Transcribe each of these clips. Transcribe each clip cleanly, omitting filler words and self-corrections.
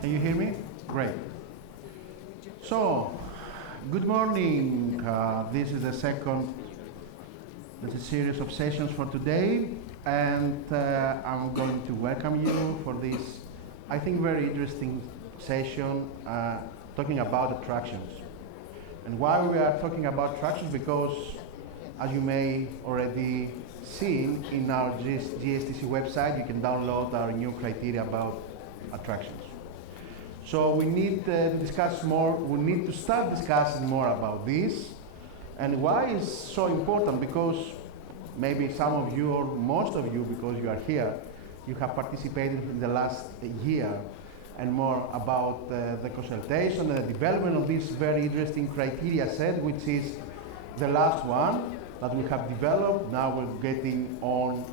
Can you hear me? Great. So, good morning. This is the second series of sessions for today, and I'm going to welcome you for this, I think, very interesting session talking about attractions. And why we are talking about attractions? Because, as you may already see in our GSTC website, you can download our new criteria about attractions. So we need to discuss more, we need to start discussing more about this. And why is so important? Because maybe some of you, or most of you, because you are here, you have participated in the last year and more about the consultation and the development of this very interesting criteria set, which is the last one that we have developed. Now we're getting on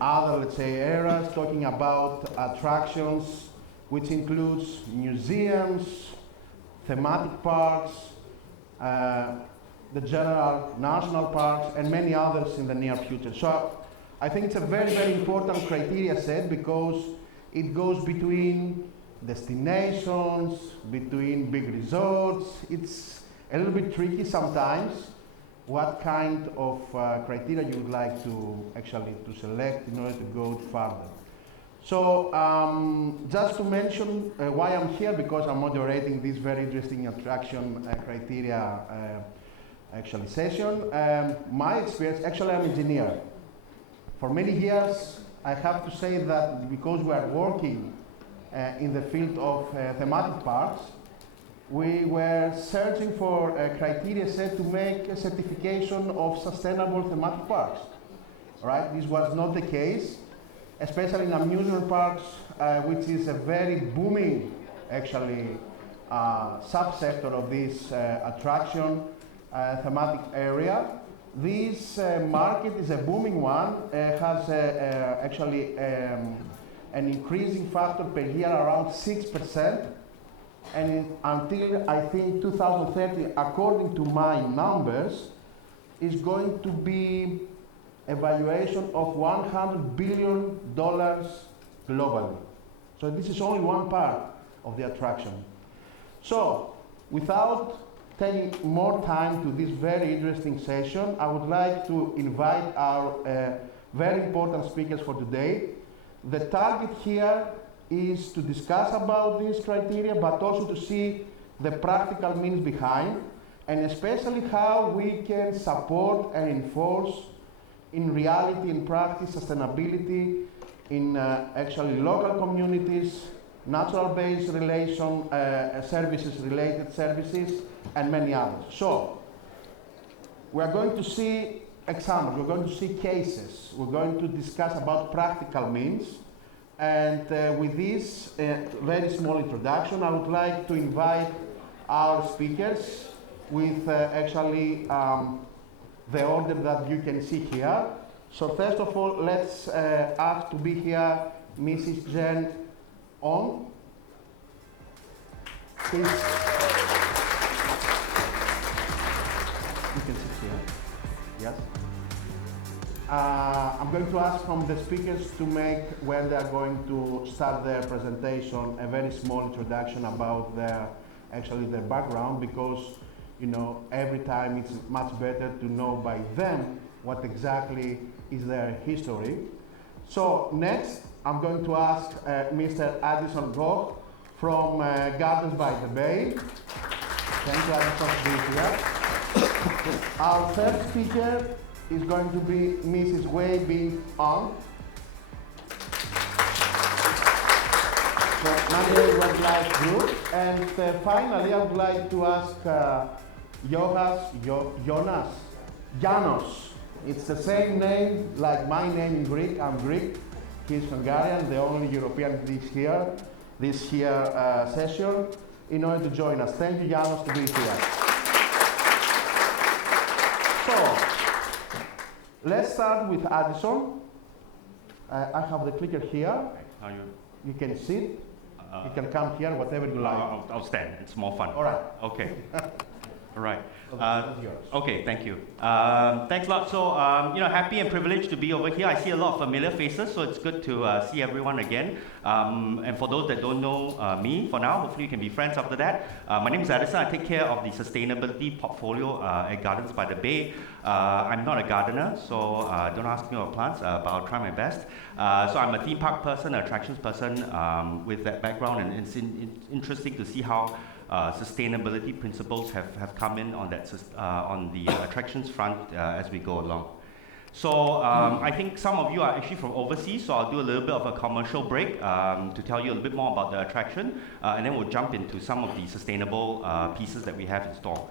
other, let's say, areas, talking about attractions, which includes museums, thematic parks, the general national parks, and many others in the near future. So I think it's a very, very important criteria set because it goes between destinations, between big resorts. It's a little bit tricky sometimes what kind of criteria you would like to actually select in order to go further. So just to mention why I'm here, because I'm moderating this very interesting attraction criteria actually session. My experience, actually I'm an engineer. For many years, I have to say that because we are working in the field of thematic parks, we were searching for a criteria set to make a certification of sustainable thematic parks. Right? This was not the case, especially in amusement parks, which is a very booming, actually, subsector of this attraction thematic area. This market is a booming one, has actually an increasing factor per year around 6%, and until I think 2030, according to my numbers, is going to be a valuation of $100 billion globally. So this is only one part of the attraction. So without taking more time to this very interesting session, I would like to invite our very important speakers for today. The target here is to discuss about these criteria, but also to see the practical means behind, and especially how we can support and enforce in reality, in practice, sustainability in actually local communities, natural-based relation services, related services, and many others. So, we are going to see examples, we're going to see cases, we're going to discuss about practical means, and with this very small introduction, I would like to invite our speakers with actually the order that you can see here. So first of all, let's ask to be here Mrs. Jen Ong. Please. You can sit here. Yes. I'm going to ask from the speakers to make, when they are going to start their presentation, a very small introduction about their background, because you know, every time it's much better to know by them what exactly is their history. So next, I'm going to ask Mr. Addison Goch from Gardens by the Bay. Thank you, Addison, for being here. Our third speaker is going to be Mrs. Wei Bing Ong. So, Monday Wildlife Group. And finally, I would like to ask Janos. It's the same name like my name in Greek. I'm Greek. He's Hungarian, the only European this here session, in order to join us. Thank you, Janos, to be here. So, let's start with Addison. I have the clicker here. How You can sit. You can come here, whatever you like. I'll stand. It's more fun. All right. Okay. All right. Yours. Okay, thank you. Thanks a lot. So, happy and privileged to be over here. I see a lot of familiar faces, so it's good to see everyone again. And for those that don't know me for now, hopefully you can be friends after that. My name is Addison. I take care of the sustainability portfolio at Gardens by the Bay. I'm not a gardener, so don't ask me about plants, but I'll try my best. So I'm a theme park person, an attractions person with that background, and it's interesting to see how sustainability principles have come in on that on the attractions front as we go along. So I think some of you are actually from overseas, so I'll do a little bit of a commercial break to tell you a little bit more about the attraction, and then we'll jump into some of the sustainable pieces that we have in store.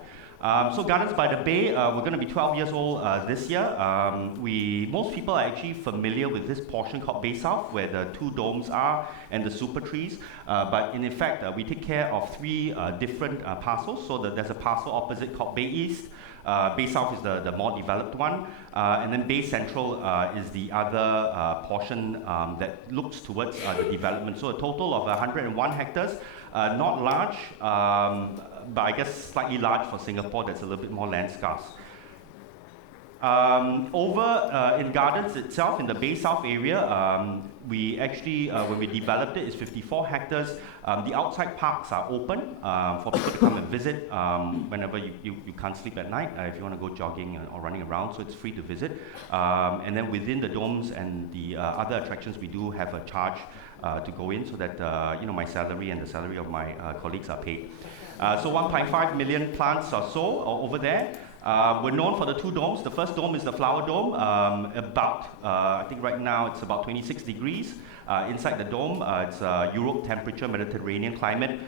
So Gardens by the Bay, we're going to be 12 years old this year. Most people are actually familiar with this portion called Bay South, where the two domes are and the super trees. But in effect, we take care of three different parcels. So there's a parcel opposite called Bay East. Bay South is the more developed one, and then Bay Central is the other portion that looks towards the development. So a total of 101 hectares, not large, but I guess slightly large for Singapore. That's a little bit more land scarce. Over in Gardens itself, in the Bay South area, we actually, when we developed it, it's 54 hectares. The outside parks are open for people to come and visit whenever you can't sleep at night, if you want to go jogging or running around, so it's free to visit. And then within the domes and the other attractions, we do have a charge to go in so that my salary and the salary of my colleagues are paid. So 1.5 million plants or so over there. We're known for the two domes. The first dome is the flower dome. I think right now it's about 26 degrees. Inside the dome, it's Europe temperature, Mediterranean climate,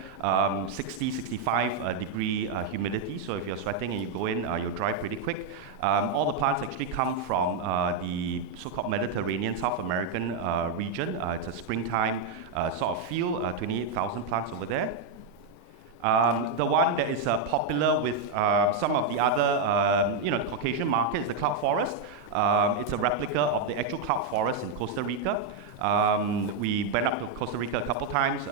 60, 65 degree humidity. So if you're sweating and you go in, you'll dry pretty quick. All the plants actually come from the so-called Mediterranean South American region. It's a springtime sort of feel, 28,000 plants over there. The one that is popular with some of the other, the Caucasian market is the cloud forest. It's a replica of the actual cloud forest in Costa Rica. We went up to Costa Rica a couple times,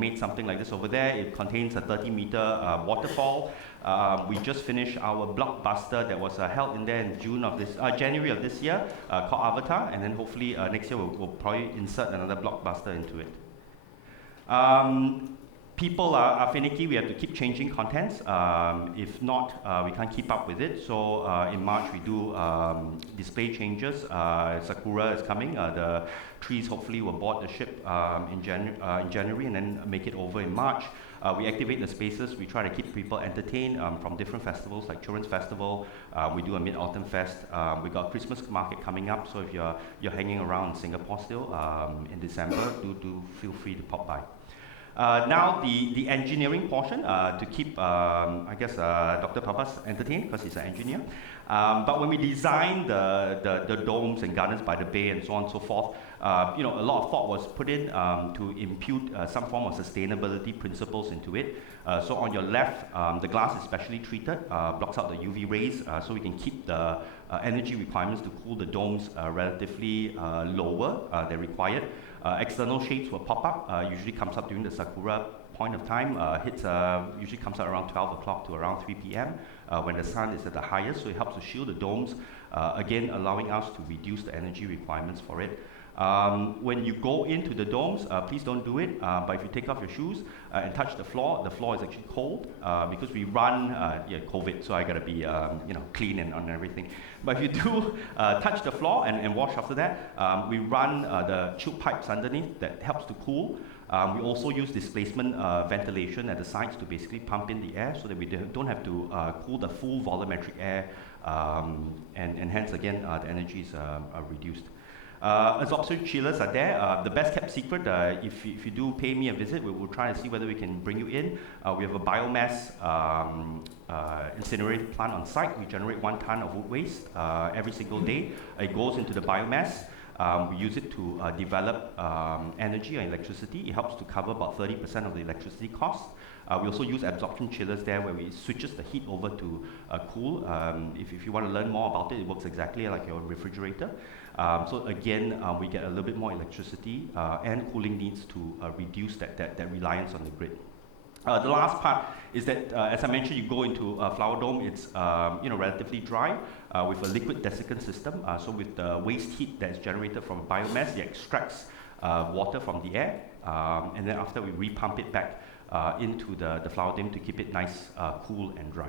made something like this over there. It contains a 30-meter waterfall. We just finished our blockbuster that was held in there in January of this year, called Avatar, and then hopefully next year we'll probably insert another blockbuster into it. People are finicky. We have to keep changing contents. If not, we can't keep up with it. So in March, we do display changes. Sakura is coming. The trees hopefully will board the ship in January and then make it over in March. We activate the spaces. We try to keep people entertained from different festivals like Children's Festival. We do a Mid-Autumn Fest. We got Christmas market coming up. So if you're hanging around in Singapore still in December, do feel free to pop by. Now the engineering portion to keep, Dr. Papas entertained because he's an engineer. But when we designed the domes and Gardens by the Bay and so on and so forth, a lot of thought was put in to impute some form of sustainability principles into it. So on your left, the glass is specially treated, blocks out the UV rays, so we can keep the energy requirements to cool the domes relatively lower than required. External shades will pop up, usually comes up during the Sakura point of time, usually comes out around 12 o'clock to around 3 p.m. When the sun is at the highest, so it helps to shield the domes, again allowing us to reduce the energy requirements for it. When you go into the domes, please don't do it, but if you take off your shoes and touch the floor is actually cold because we run, COVID, so I gotta be clean and on everything. But if you do touch the floor and wash after that, we run the chilled pipes underneath that helps to cool. We also use displacement ventilation at the sides to basically pump in the air so that we don't have to cool the full volumetric air, and hence again the energy is reduced. Absorption chillers are there. The best kept secret, if you do pay me a visit, we'll try to see whether we can bring you in. We have a biomass incinerator plant on site. We generate 1 ton of wood waste every single day. It goes into the biomass. We use it to develop energy and electricity. It helps to cover about 30% of the electricity costs. We also use absorption chillers there where we switches the heat over to cool. If you want to learn more about it, it works exactly like your refrigerator. So again, we get a little bit more electricity and cooling needs to reduce that reliance on the grid. The last part is that, as I mentioned, you go into a flower dome, it's relatively dry with a liquid desiccant system. So with the waste heat that's generated from biomass, it extracts water from the air, and then after we repump it back into the flower dome to keep it nice, cool and dry.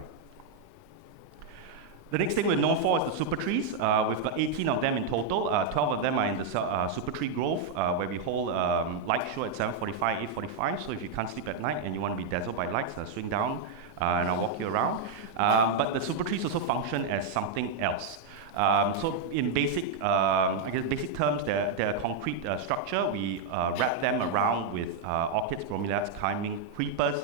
The next thing we're known for is the super trees. We've got 18 of them in total. 12 of them are in the super tree grove, where we hold light show at 7:45, 8:45. So if you can't sleep at night and you want to be dazzled by lights, swing down and I'll walk you around. But the super trees also function as something else. So in basic, basic terms, they're a concrete structure. We wrap them around with orchids, bromeliads, climbing creepers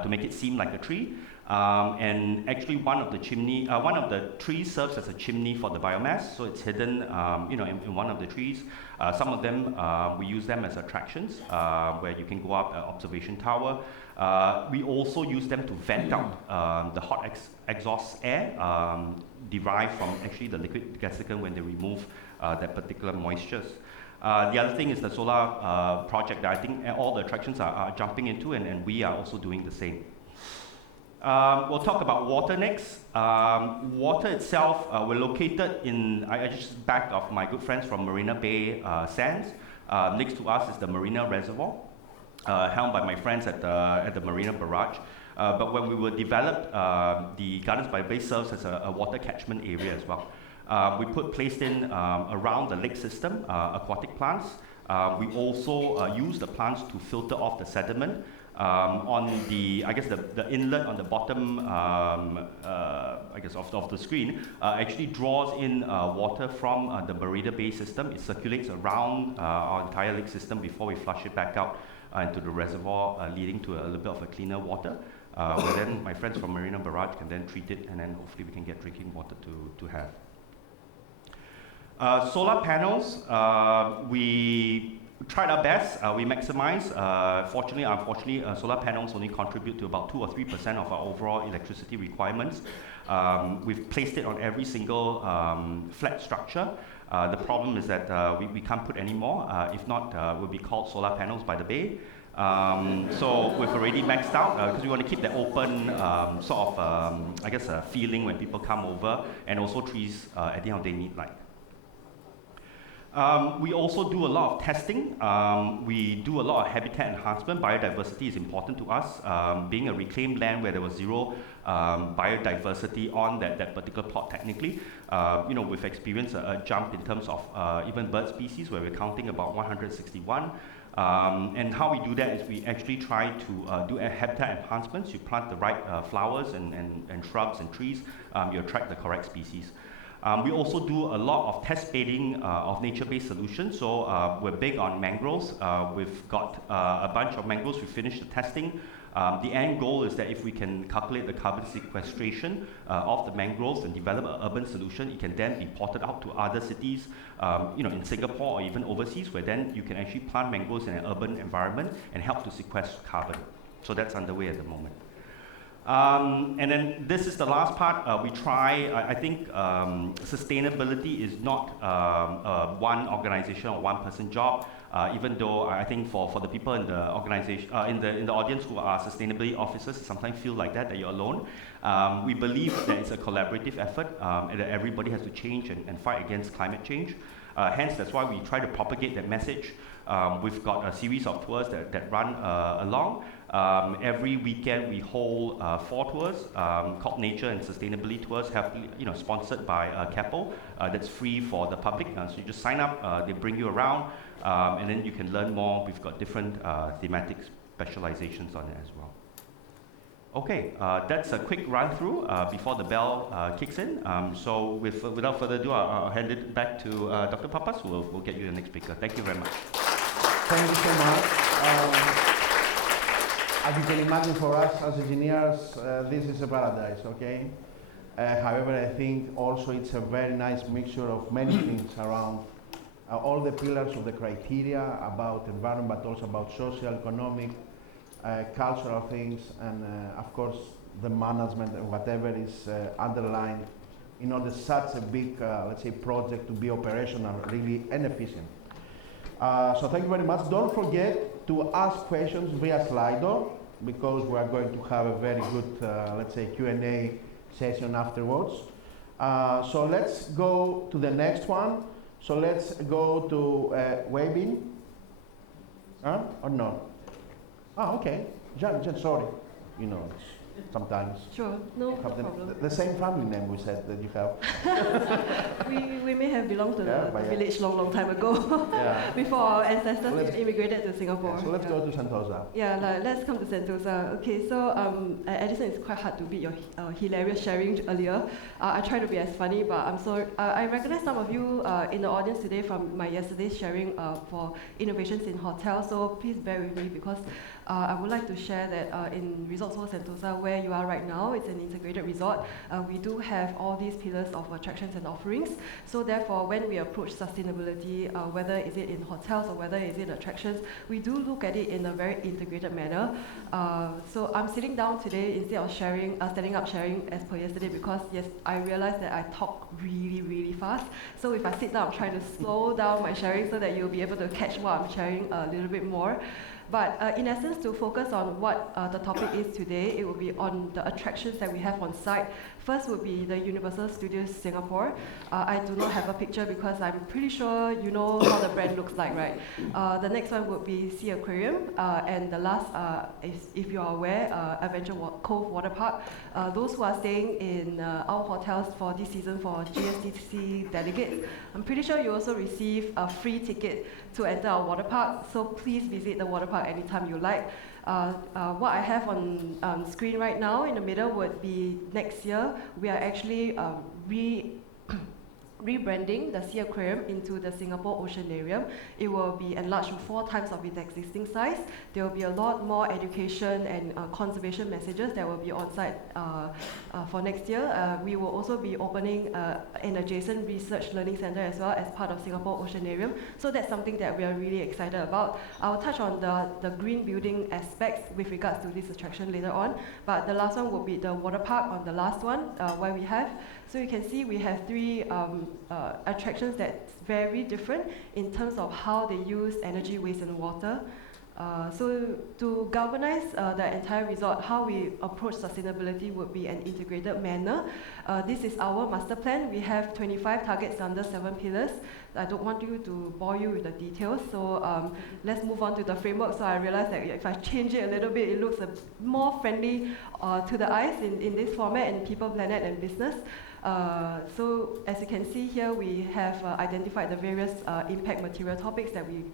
to make it seem like a tree. And actually, one of the trees serves as a chimney for the biomass. So it's hidden, in one of the trees. Some of them we use them as attractions, where you can go up an observation tower. We also use them to vent out the hot exhaust air derived from actually the liquid desiccant when they remove that particular moistures. The other thing is the solar project that I think all the attractions are jumping into, and we are also doing the same. We'll talk about water next. Water itself, we're located in, I just back of my good friends from Marina Bay Sands. Next to us is the Marina Reservoir, held by my friends at the Marina Barrage. But when we were developed, the Gardens by the Bay serves as a water catchment area as well. We placed in around the lake system aquatic plants. We also use the plants to filter off the sediment. On the inlet on the bottom, of the screen, actually draws in water from the Marina Bay system. It circulates around our entire lake system before we flush it back out into the reservoir, leading to a little bit of a cleaner water. Where then my friends from Marina Barrage can then treat it, and then hopefully we can get drinking water to have. Solar panels, we tried our best. We maximize. Fortunately, unfortunately, solar panels only contribute to about 2 or 3% of our overall electricity requirements. We've placed it on every single flat structure. The problem is that we can't put any more. If not, we'll be called solar panels by the bay. So we've already maxed out because we want to keep that open feeling when people come over, and also trees at the end of the day need light. We also do a lot of testing. We do a lot of habitat enhancement. Biodiversity is important to us. Being a reclaimed land where there was zero biodiversity on that particular plot technically, we've experienced a jump in terms of even bird species, where we're counting about 161. And how we do that is we actually try to do a habitat enhancements. You plant the right flowers and shrubs and trees, you attract the correct species. We also do a lot of test bedding of nature-based solutions. So we're big on mangroves. We've got a bunch of mangroves. We finished the testing. The end goal is that if we can calculate the carbon sequestration of the mangroves and develop an urban solution, it can then be ported out to other cities, in Singapore or even overseas, where then you can actually plant mangroves in an urban environment and help to sequester carbon. So that's underway at the moment. And then this is the last part. We try, I think sustainability is not one organization or one person job, even though I think for the people in the organization, in the audience who are sustainability officers, sometimes feel like that you're alone. We believe that it's a collaborative effort, and that everybody has to change and fight against climate change. Hence, that's why we try to propagate that message. We've got a series of tours that run along. Every weekend we hold 4 tours called Nature and Sustainability Tours, sponsored by Keppel. That's free for the public. So you just sign up, they bring you around, and then you can learn more. We've got different thematic specializations on it as well. Okay, that's a quick run through before the bell kicks in. So without further ado, I'll hand it back to Dr. Papas, who will get you the next speaker. Thank you very much. Thank you so much. As you can imagine, for us as engineers, this is a paradise, okay? However, I think also it's a very nice mixture of many things around all the pillars of the criteria about environment, but also about social, economic, cultural things, and of course, the management and whatever is underlined in order such a big, let's say, project to be operational really and efficient. So thank you very much. Don't forget to ask questions via Slido. because we are going to have a very good, let's say, Q&A session afterwards. So let's go to the next one. So let's go to Weibin. Huh? Or no? Oh, okay. Jan, sorry. You know, sometimes. Sure, no have problem. the same family name we said that you have. we may have belonged to the village long time ago, before our ancestors immigrated to Singapore. Yeah, so let's go to Sentosa. Yeah, let's come to Sentosa. Okay, so Edison, it's quite hard to beat your hilarious sharing earlier. I try to be as funny, but I'm sorry. I recognize some of you in the audience today from my yesterday's sharing for innovations in hotels, so please bear with me because I would like to share that in Resorts World Sentosa, where you are right now, it's an integrated resort. We do have all these pillars of attractions and offerings. So therefore, when we approach sustainability, whether is it in hotels or whether is it attractions, we do look at it in a very integrated manner. So I'm sitting down today instead of standing up sharing as per yesterday because yes, I realized that I talk really fast. So if I sit down, I'm trying to slow down my sharing so that you'll be able to catch what I'm sharing a little bit more. But in essence, to focus on what the topic is today, it will be on the attractions that we have on site. First would be the Universal Studios Singapore. I do not have a picture because I'm pretty sure you know how the brand looks like, right? The next one would be Sea Aquarium. And the last, if you are aware, Adventure Cove Water Park. Those who are staying in our hotels for this season for GSTC delegates, I'm pretty sure you also receive a free ticket to enter our water park. So please visit the water park anytime you like. What I have on screen right now in the middle would be next year. We are actually rebranding the Sea Aquarium into the Singapore Oceanarium. It will be enlarged to 4 times of its existing size. There will be a lot more education and conservation messages that will be on site for next year. We will also be opening an adjacent research learning center as well as part of Singapore Oceanarium. So that's something that we are really excited about. I will touch on the green building aspects with regards to this attraction later on. But the last one will be the water park on the last one, where we have. So you can see we have 3 attractions that's very different in terms of how they use energy, waste and water. So to galvanize the entire resort, how we approach sustainability would be an integrated manner. This is our master plan. We have 25 targets under 7 pillars. I don't want you to bore you with the details, so let's move on to the framework. So I realized that if I change it a little bit, it looks more friendly to the eyes in this format in people, planet and business. So as you can see here, we have identified the various impact material topics that we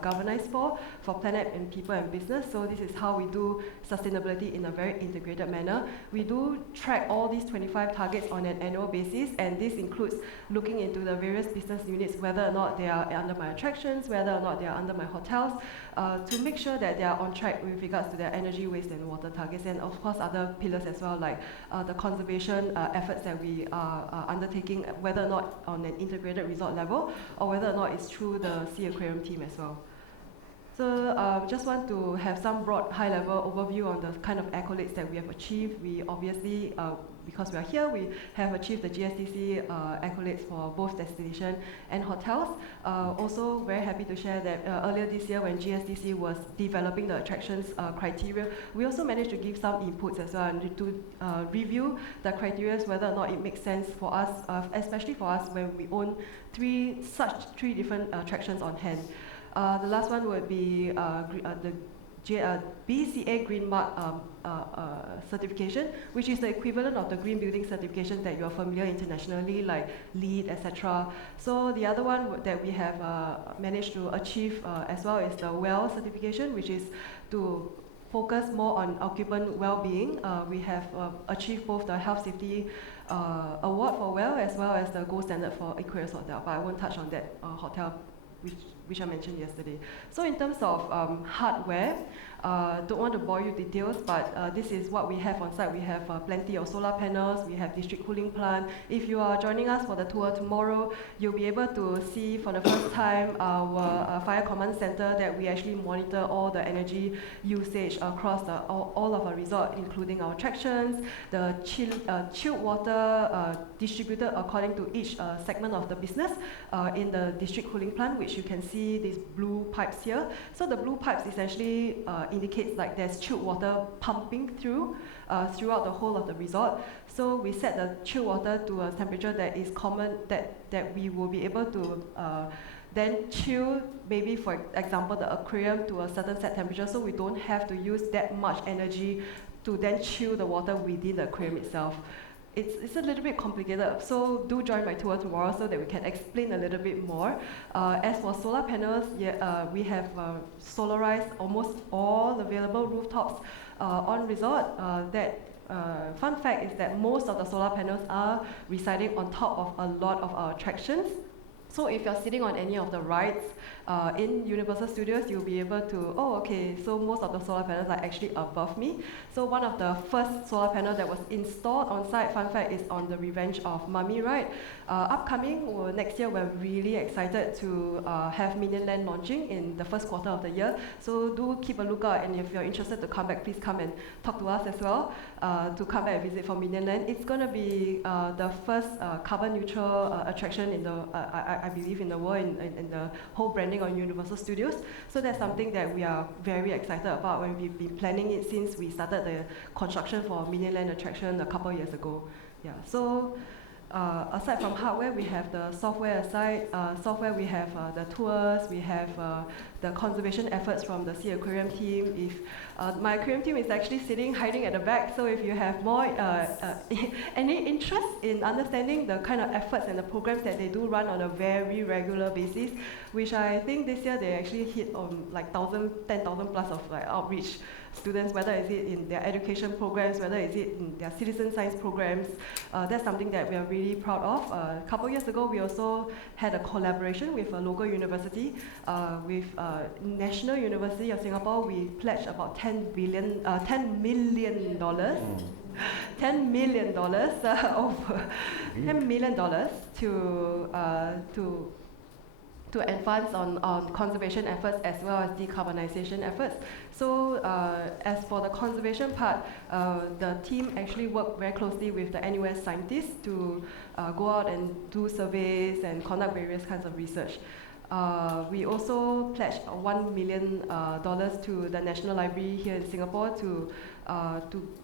galvanize for planet and people and business. So this is how we do sustainability in a very integrated manner. We do track all these 25 targets on an annual basis, and this includes looking into the various business units, whether or not they are under my attractions, whether or not they are under my hotels, to make sure that they are on track with regards to their energy, waste and water targets, and of course other pillars as well, like the conservation efforts that we are undertaking, whether or not on an integrated resort level, or whether or not it's through the Sea Aquarium team as well. So just want to have some broad high-level overview on the kind of accolades that we have achieved. We obviously, because we are here, we have achieved the GSTC accolades for both destination and hotels. Also very happy to share that earlier this year when GSTC was developing the attractions criteria, we also managed to give some inputs as well and to review the criteria whether or not it makes sense for us, especially for us when we own such three different attractions on hand. The last one would be the BCA Green Mark certification, which is the equivalent of the green building certification that you are familiar internationally, like LEED, etc. So the other one that we have managed to achieve as well is the WELL certification, which is to focus more on occupant well-being. We have achieved both the Health Safety Award for WELL as well as the Gold Standard for Aquarius Hotel, but I won't touch on that hotel which I mentioned yesterday. So in terms of hardware, don't want to bore you details, but this is what we have on site. We have plenty of solar panels, we have district cooling plant. If you are joining us for the tour tomorrow, you'll be able to see for the first time our fire command center that we actually monitor all the energy usage across all of our resort, including our attractions, the chilled water distributed according to each segment of the business in the district cooling plant, which you can see see these blue pipes here. So the blue pipes essentially indicates like there's chilled water pumping throughout the whole of the resort. So we set the chilled water to a temperature that is common, that we will be able to then chill, maybe for example the aquarium to a certain set temperature, so we don't have to use that much energy to then chill the water within the aquarium itself. It's a little bit complicated, so do join my tour tomorrow so that we can explain a little bit more. As for solar panels, we have solarized almost all available rooftops on resort. Fun fact is that most of the solar panels are residing on top of a lot of our attractions. So if you're sitting on any of the rides in Universal Studios, you'll be able to, oh, okay, so most of the solar panels are actually above me. So one of the first solar panel that was installed on site, fun fact, is on the Revenge of Mummy ride. Upcoming next year, we're really excited to have Minion Land launching in the first quarter of the year. So do keep a lookout, and if you're interested to come back, please come and talk to us as well, to come back and visit for Minion Land. It's going to be the first carbon neutral attraction in the, I believe, in the world, in the whole branding on Universal Studios. So that's something that we are very excited about when we've been planning it since we started the construction for Minion Land attraction a couple years ago. Yeah, so aside from hardware, we have the software aside. Software, we have the tours, we have the conservation efforts from the Sea Aquarium team. If my aquarium team is actually hiding at the back, so if you have more any interest in understanding the kind of efforts and the programs that they do run on a very regular basis, which I think this year they actually hit on like 10,000 plus of like outreach students, whether is it in their education programs, whether is it in their citizen science programs. That's something that we are really proud of. A couple years ago, we also had a collaboration with a local university, with National University of Singapore. We pledged about $10 million of $10 million to advance on conservation efforts as well as decarbonization efforts. So as for the conservation part, the team actually worked very closely with the NUS scientists to go out and do surveys and conduct various kinds of research. We also pledged $1 million to the National Library here in Singapore to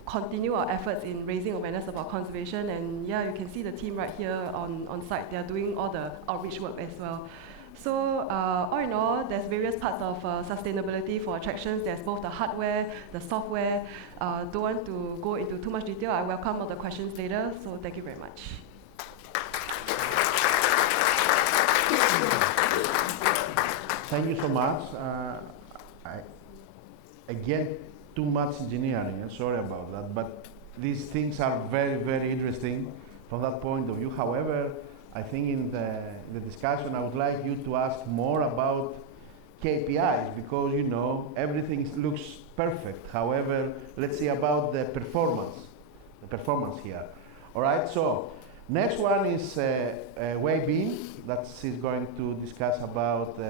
continue our efforts in raising awareness about conservation. And yeah, you can see the team right here on site. They are doing all the outreach work as well. So all in all, there's various parts of sustainability for attractions. There's both the hardware, the software. Don't want to go into too much detail. I welcome all the questions later. So thank you very much. Thank you so much. I get too much engineering, and sorry about that, but these things are very, very interesting from that point of view. However, I think in the discussion, I would like you to ask more about KPIs, because you know everything looks perfect. However, let's see about the performance here. All right. So next one is Wei Bin, that is going to discuss about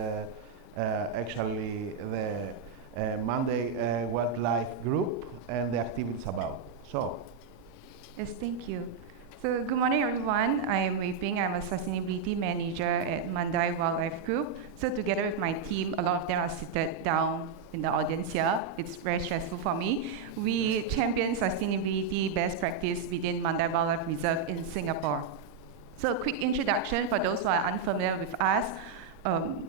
actually the Monday Wildlife Group and the activities about. So. Yes, thank you. So good morning, everyone. I am Wei Ping. I'm a sustainability manager at Mandai Wildlife Group. So together with my team, a lot of them are seated down in the audience here. It's very stressful for me. We champion sustainability best practice within Mandai Wildlife Reserve in Singapore. So a quick introduction for those who are unfamiliar with us.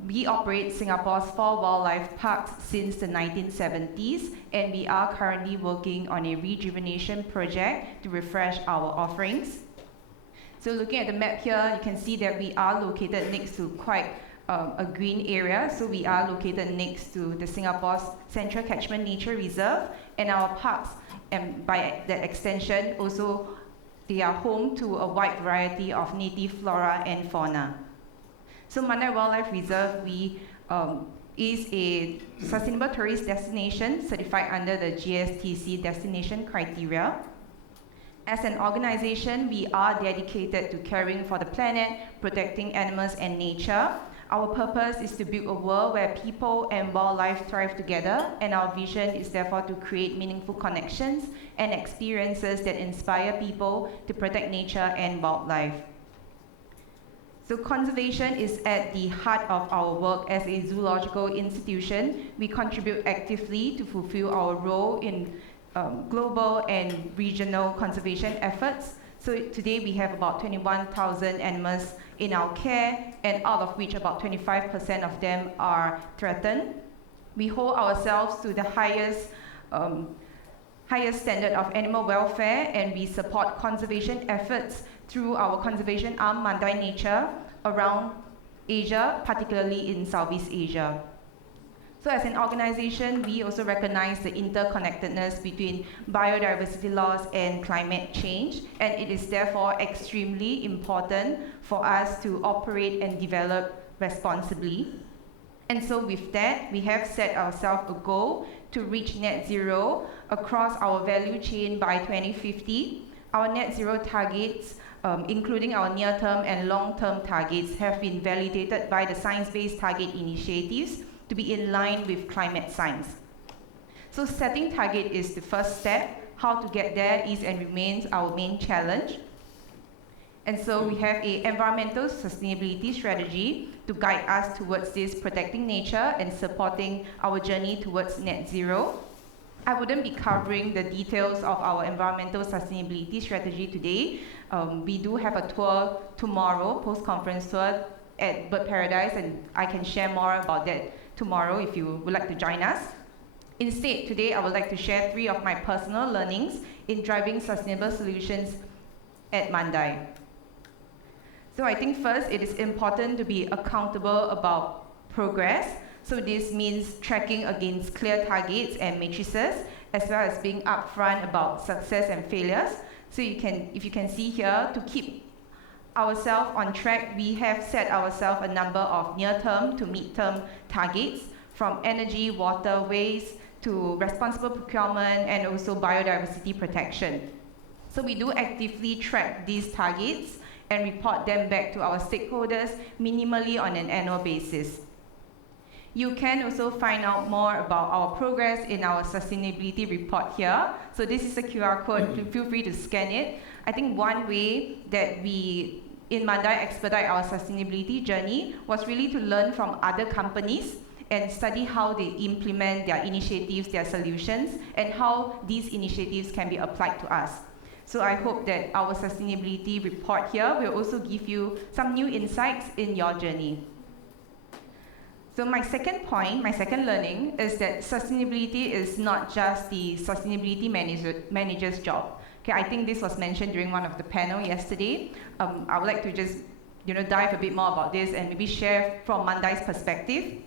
We operate Singapore's 4 wildlife parks since the 1970s, and we are currently working on a rejuvenation project to refresh our offerings. So looking at the map here, you can see that we are located next to quite a green area. So we are located next to the Singapore's Central Catchment Nature Reserve, and our parks, and by that extension, also they are home to a wide variety of native flora and fauna. So Mandai Wildlife Reserve, is a sustainable tourist destination certified under the GSTC destination criteria. As an organization, we are dedicated to caring for the planet, protecting animals and nature. Our purpose is to build a world where people and wildlife thrive together, and our vision is therefore to create meaningful connections and experiences that inspire people to protect nature and wildlife. So conservation is at the heart of our work as a zoological institution. We contribute actively to fulfill our role in global and regional conservation efforts. So today we have about 21,000 animals in our care, and out of which about 25% of them are threatened. We hold ourselves to the highest standard of animal welfare, and we support conservation efforts through our conservation arm, Mandai Nature, around Asia, particularly in Southeast Asia. So as an organization, we also recognize the interconnectedness between biodiversity loss and climate change, and it is therefore extremely important for us to operate and develop responsibly. And so with that, we have set ourselves a goal to reach net zero across our value chain by 2050. Our net zero targets, including our near-term and long-term targets, have been validated by the Science-Based Target Initiatives to be in line with climate science. So setting target is the first step. How to get there is and remains our main challenge. And so we have an environmental sustainability strategy to guide us towards this protecting nature and supporting our journey towards net zero. I wouldn't be covering the details of our environmental sustainability strategy today. We do have a tour tomorrow, post-conference tour at Bird Paradise, and I can share more about that tomorrow if you would like to join us. Instead, today I would like to share 3 of my personal learnings in driving sustainable solutions at Mandai. So I think first, it is important to be accountable about progress. So this means tracking against clear targets and matrices, as well as being upfront about success and failures. So if you can see here, to keep ourselves on track, we have set ourselves a number of near-term to mid-term targets, from energy, water, waste, to responsible procurement, and also biodiversity protection. So we do actively track these targets and report them back to our stakeholders minimally on an annual basis. You can also find out more about our progress in our sustainability report here. So this is a QR code, feel free to scan it. I think one way that we in Mandai expedite our sustainability journey was really to learn from other companies and study how they implement their initiatives, their solutions, and how these initiatives can be applied to us. So I hope that our sustainability report here will also give you some new insights in your journey. So my second point, my second learning, is that sustainability is not just the sustainability manager's job. Okay, I think this was mentioned during one of the panel yesterday. I would like to just dive a bit more about this and maybe share from Mandai's perspective.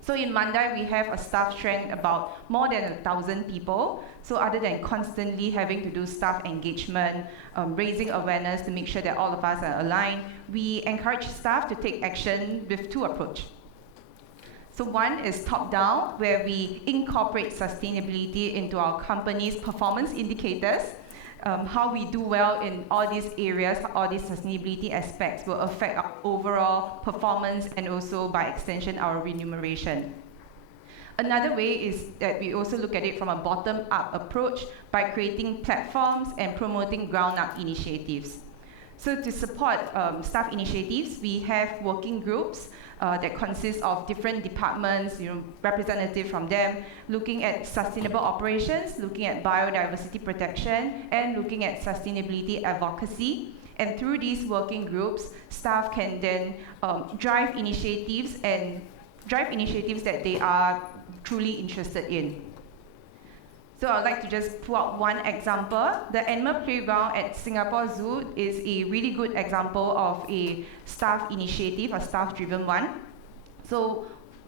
So in Mandai, we have a staff strength about more than 1,000 people. So other than constantly having to do staff engagement, raising awareness to make sure that all of us are aligned, we encourage staff to take action with 2 approaches. So one is top-down, where we incorporate sustainability into our company's performance indicators. How we do well in all these areas, all these sustainability aspects will affect our overall performance and also, by extension, our remuneration. Another way is that we also look at it from a bottom-up approach by creating platforms and promoting ground-up initiatives. So to support staff initiatives, we have working groups that consist of different departments, representatives from them, looking at sustainable operations, looking at biodiversity protection, and looking at sustainability advocacy. And through these working groups, staff can then drive initiatives that they are truly interested in. So I'd like to just pull out one example. The animal playground at Singapore Zoo is a really good example of a staff initiative, a staff-driven one. So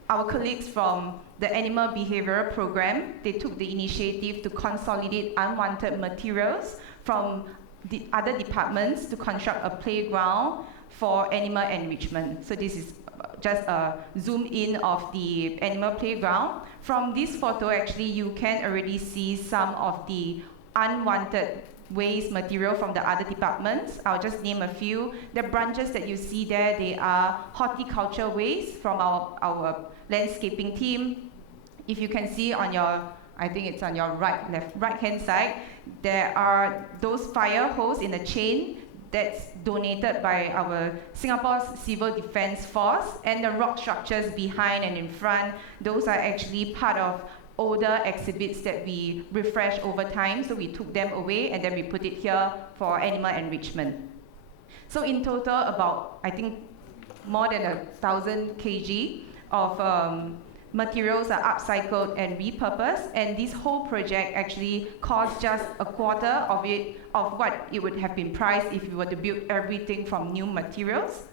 our colleagues from the Animal Behavioral Program, they took the initiative to consolidate unwanted materials from the other departments to construct a playground for animal enrichment. So this is just a zoom in of the animal playground. From this photo, actually, you can already see some of the unwanted waste material from the other departments. I'll just name a few. The branches that you see there, they are horticulture waste from our landscaping team. If you can see on your, I think it's on your right-hand side, there are those fire hose in a chain. that's donated by our Singapore's Civil Defence Force, and the rock structures behind and in front, those are actually part of older exhibits that we refresh over time, so we took them away and then we put it here for animal enrichment. So in total, about, I think, more than 1,000 kg of materials are upcycled and repurposed, and this whole project actually cost just a quarter of what it would have been priced if you were to build everything from new materials.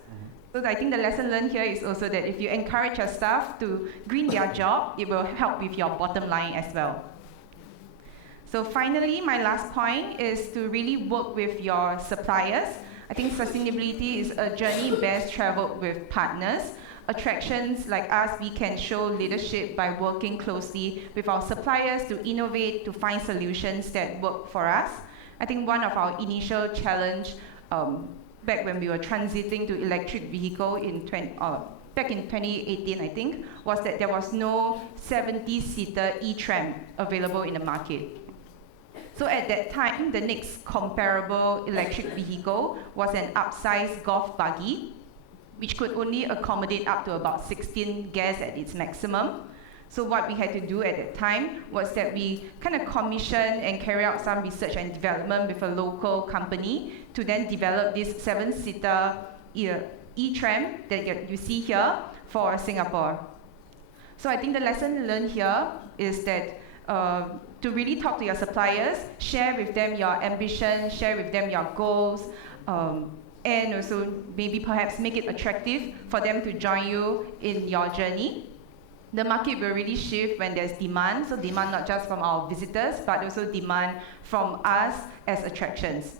So I think the lesson learned here is also that if you encourage your staff to green their job, it will help with your bottom line as well. So finally, my last point is to really work with your suppliers. I think sustainability is a journey best traveled with partners. Attractions like us, we can show leadership by working closely with our suppliers to innovate, to find solutions that work for us. I think one of our initial challenge back when we were transiting to electric vehicle back in 2018, I think, was that there was no 70-seater e-tram available in the market. So at that time, the next comparable electric vehicle was an upsized golf buggy, which could only accommodate up to about 16 guests at its maximum. So what we had to do at that time was that we kind of commissioned and carry out some research and development with a local company to then develop this 7-seater e-tram that you see here for Singapore. So I think the lesson learned here is that to really talk to your suppliers, share with them your ambition, share with them your goals, and also maybe perhaps make it attractive for them to join you in your journey. The market will really shift when there's demand, so demand not just from our visitors, but also demand from us as attractions.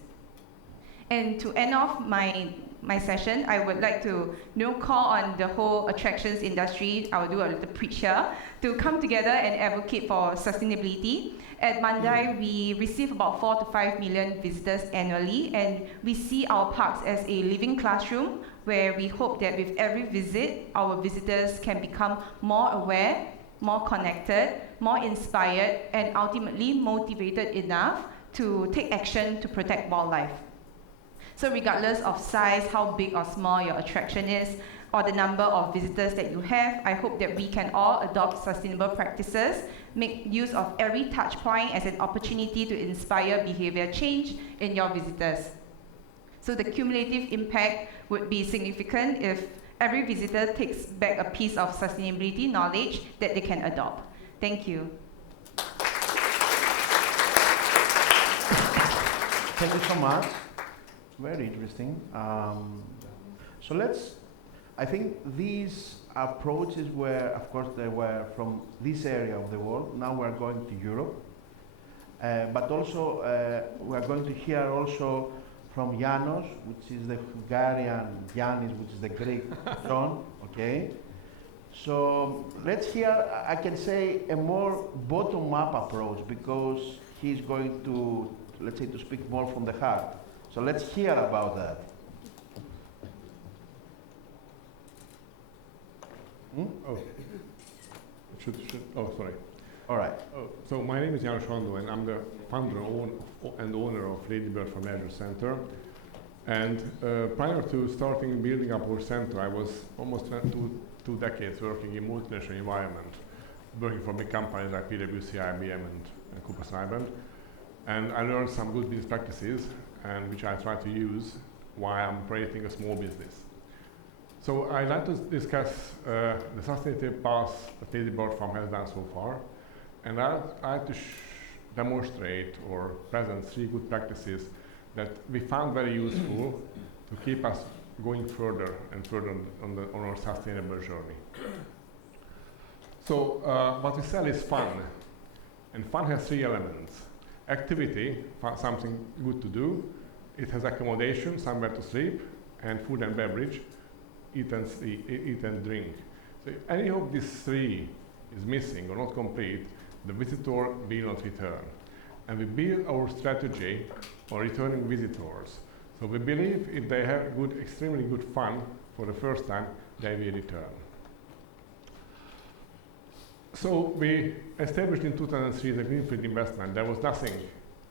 And to end off my session, I would like to call on the whole attractions industry, I will do a little preach here, to come together and advocate for sustainability. At Mandai, we receive about 4 to 5 million visitors annually, and we see our parks as a living classroom where we hope that with every visit, our visitors can become more aware, more connected, more inspired, and ultimately motivated enough to take action to protect wildlife. So regardless of size, how big or small your attraction is, or the number of visitors that you have, I hope that we can all adopt sustainable practices, make use of every touch point as an opportunity to inspire behavior change in your visitors. So the cumulative impact would be significant if every visitor takes back a piece of sustainability knowledge that they can adopt. Thank you. Thank you so much. Very interesting. I think these approaches were, of course, they were from this area of the world. Now we're going to Europe. But also, we're going to hear also from Janos, which is the Hungarian, Yanis, which is the Greek John, okay? So let's hear, I can say, a more bottom-up approach because he's going to, let's say, to speak more from the heart. So let's hear about that. Oh, oh, sorry. All right. Oh, so my name is Jan Shondo, and I'm the founder and owner of Ladybird for Leisure Center. And prior to starting building up our center, I was almost two decades working in multinational environment, working for big companies like PwC, IBM, and Cooper Snyder. And I learned some good business practices, and which I try to use while I'm operating a small business. So I'd like to discuss the sustainability path that Ladybird Farm has done so far, and I'd like to demonstrate or present 3 good practices that we found very useful to keep us going further and further on our sustainable journey. So what we sell is fun, and fun has 3 elements. Activity, something good to do. It has accommodation, somewhere to sleep, and food and beverage, eat and drink. So if any of these 3 is missing or not complete, the visitor will not return. And we build our strategy on returning visitors. So we believe if they have extremely good fun for the first time, they will return. So we established in 2003 the greenfield investment. There was nothing,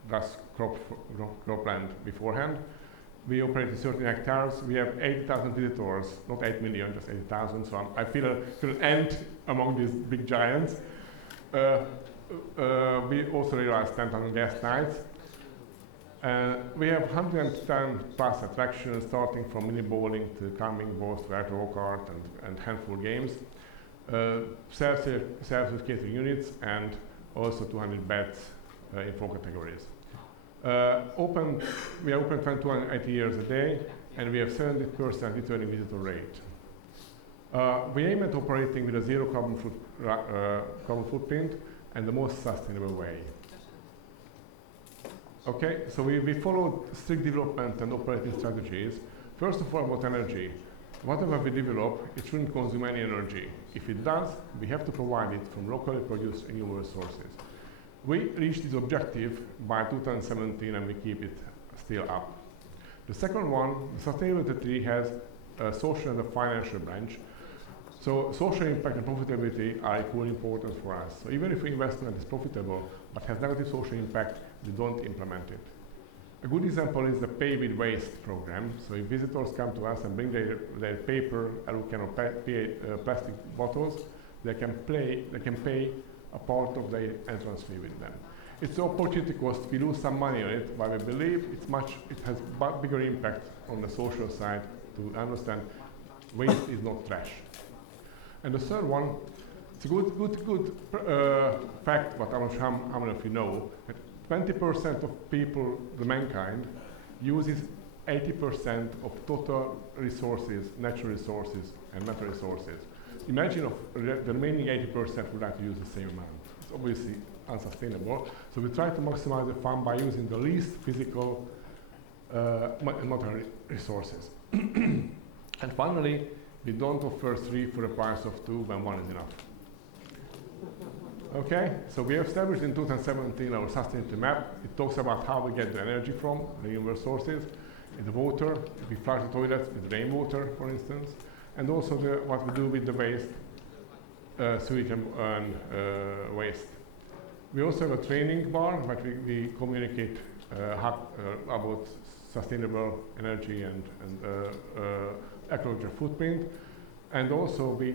just cropland beforehand. We operate in 13 hectares. We have 80,000 visitors, not 8 million, just 80,000. So I feel an ant among these big giants. We also realized 10,000 guest nights. We have 110 plus attractions, starting from mini bowling to climbing balls to air go-kart and handful games. Self-service catering units, and also 200 beds in 4 categories. We are open 280 years a day, and we have 70% returning visitor rate. We aim at operating with a zero carbon footprint and the most sustainable way. Okay, so we follow strict development and operating strategies. First of all, about energy. Whatever we develop, it shouldn't consume any energy. If it does, we have to provide it from locally produced renewable sources. We reached this objective by 2017, and we keep it still up. The second one, the sustainability tree, has a social and a financial branch. So social impact and profitability are equally important for us. So even if investment is profitable but has negative social impact, we don't implement it. A good example is the Pay with Waste program. So if visitors come to us and bring their paper, aluminum or plastic bottles, they can pay a part of their entrance fee with them. It's an opportunity cost. We lose some money on it, but we believe it has bigger impact on the social side to understand waste is not trash. And the third one, it's a good fact, but I'm not sure how many of you know, that 20% of people, the mankind, uses 80% of total resources, natural resources, and metal resources. Imagine if the remaining 80% would like to use the same amount. It's obviously unsustainable. So we try to maximize the fun by using the least physical material resources. And finally, we don't offer 3 for the price of 2 when 1 is enough. Okay, so we have established in 2017 our sustainability map. It talks about how we get the energy from renewable sources. In the water, we flush the toilets with rainwater, for instance, and also what we do with the waste, sewage and waste. We also have a training bar where we communicate about sustainable energy and ecological footprint, and also we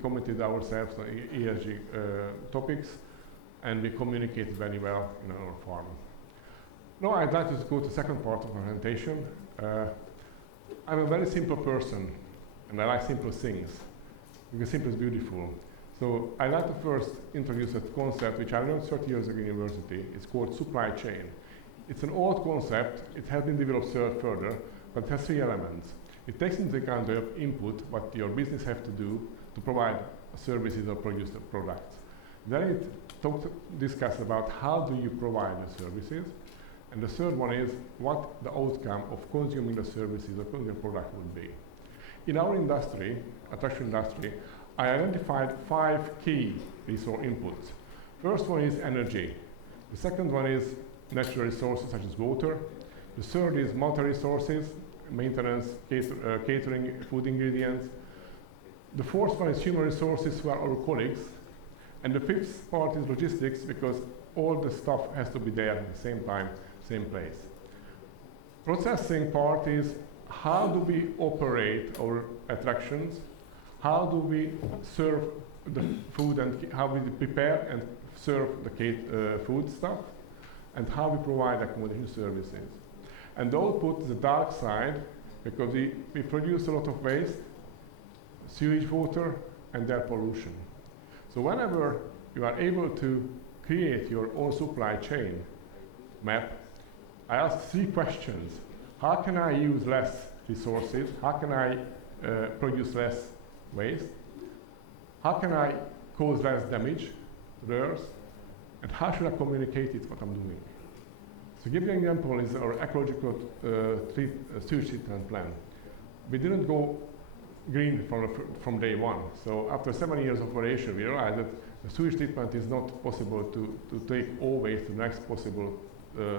committed ourselves on ESG topics, and we communicated very well in our farm. Now I'd like to go to the second part of my presentation. I'm a very simple person, and I like simple things, because simple is beautiful. So I'd like to first introduce a concept which I learned 30 years ago in university. It's called supply chain. It's an old concept. It has been developed further, but it has 3 elements. It takes into account the input, what your business has to do to provide services or produce the products. Then it discusses about how do you provide the services. And the third one is what the outcome of consuming the services or consuming the product would be. In our industry, attraction industry, I identified 5 key resource inputs. First one is energy. The second one is natural resources such as water. The third is multi-resources, maintenance, catering, food ingredients. The fourth one is human resources, who are our colleagues. And the 5th part is logistics, because all the stuff has to be there at the same time, same place. Processing part is how do we operate our attractions, how do we serve the food, and how we prepare and serve the food stuff, and how we provide accommodation services. And the output is the dark side, because we produce a lot of waste, sewage water, and air pollution. So whenever you are able to create your own supply chain map, I ask 3 questions. How can I use less resources? How can I produce less waste? How can I cause less damage to the earth? And how should I communicate it, what I'm doing? So give you an example is our ecological sewage treatment plan. We didn't go green from day one. So after 7 years of operation, we realized that the sewage treatment is not possible to take all waste to the next possible,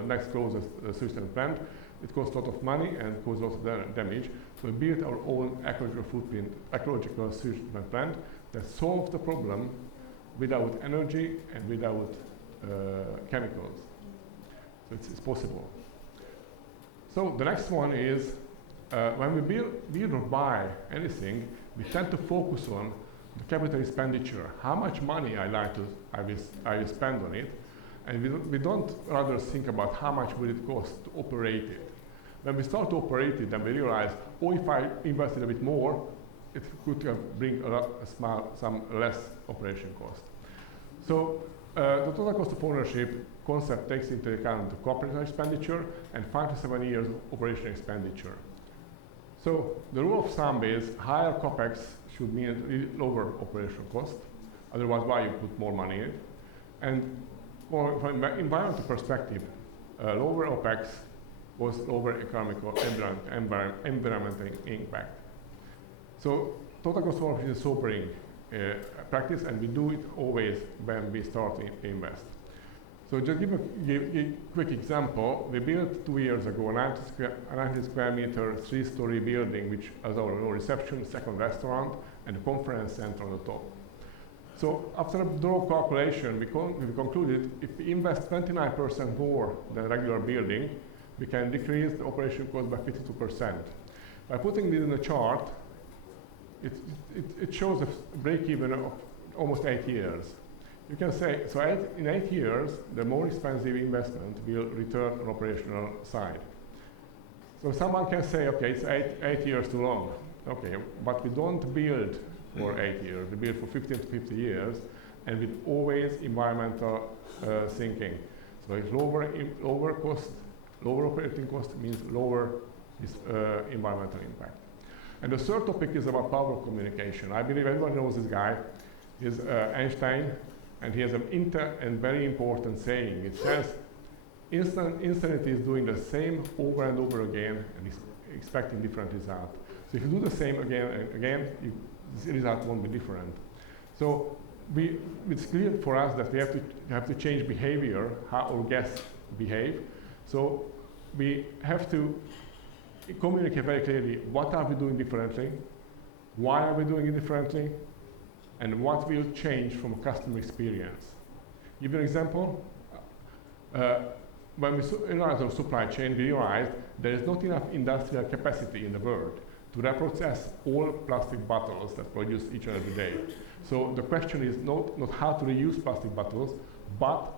next closest sewage treatment plant. It costs a lot of money and causes a lot of damage. So we built our own ecological sewage treatment plant that solved the problem without energy and without chemicals. So it's possible. So the next one is when we build or buy anything, we tend to focus on the capital expenditure. How much money I will spend on it, and we don't rather think about how much will it cost to operate it. When we start to operate it, then we realize, oh, if I invested a bit more, it could bring some less operation cost. So the total cost of ownership concept takes into account the capital expenditure and 5 to 7 years of operation expenditure. So the rule of thumb is higher capex should mean lower operational cost. Otherwise, why you put more money in it? And from an environmental perspective, lower OPEX was lower economic or environmental impact. So total cost of ownership is a sobering practice, and we do it always when we start to invest. So just give a quick example. We built 2 years ago a 90 square meter, 3-story building, which has our reception, second restaurant, and a conference center on the top. So after a thorough calculation, we concluded if we invest 29% more than a regular building, we can decrease the operation cost by 52%. By putting this in a chart, it shows a break-even of almost 8 years. You can say, so in 8 years, the more expensive investment will return on operational side. So someone can say, okay, it's eight years too long. Okay, but we don't build for 8 years. We build for 15 to 50 years, and with always environmental thinking. So it's lower cost, lower operating cost means lower environmental impact. And the third topic is about power communication. I believe everyone knows this guy. He's Einstein, and he has an very important saying. It says, insanity is doing the same over and over again and is expecting different results. So if you do the same again and again, the result won't be different. So it's clear for us that we have to change behavior, how our guests behave. So we have to communicate very clearly what are we doing differently, why are we doing it differently, and what will change from a customer experience. Give you an example. When we analyzed our supply chain, we realized there is not enough industrial capacity in the world to reprocess all plastic bottles that produce each and every day. So the question is not how to reuse plastic bottles, but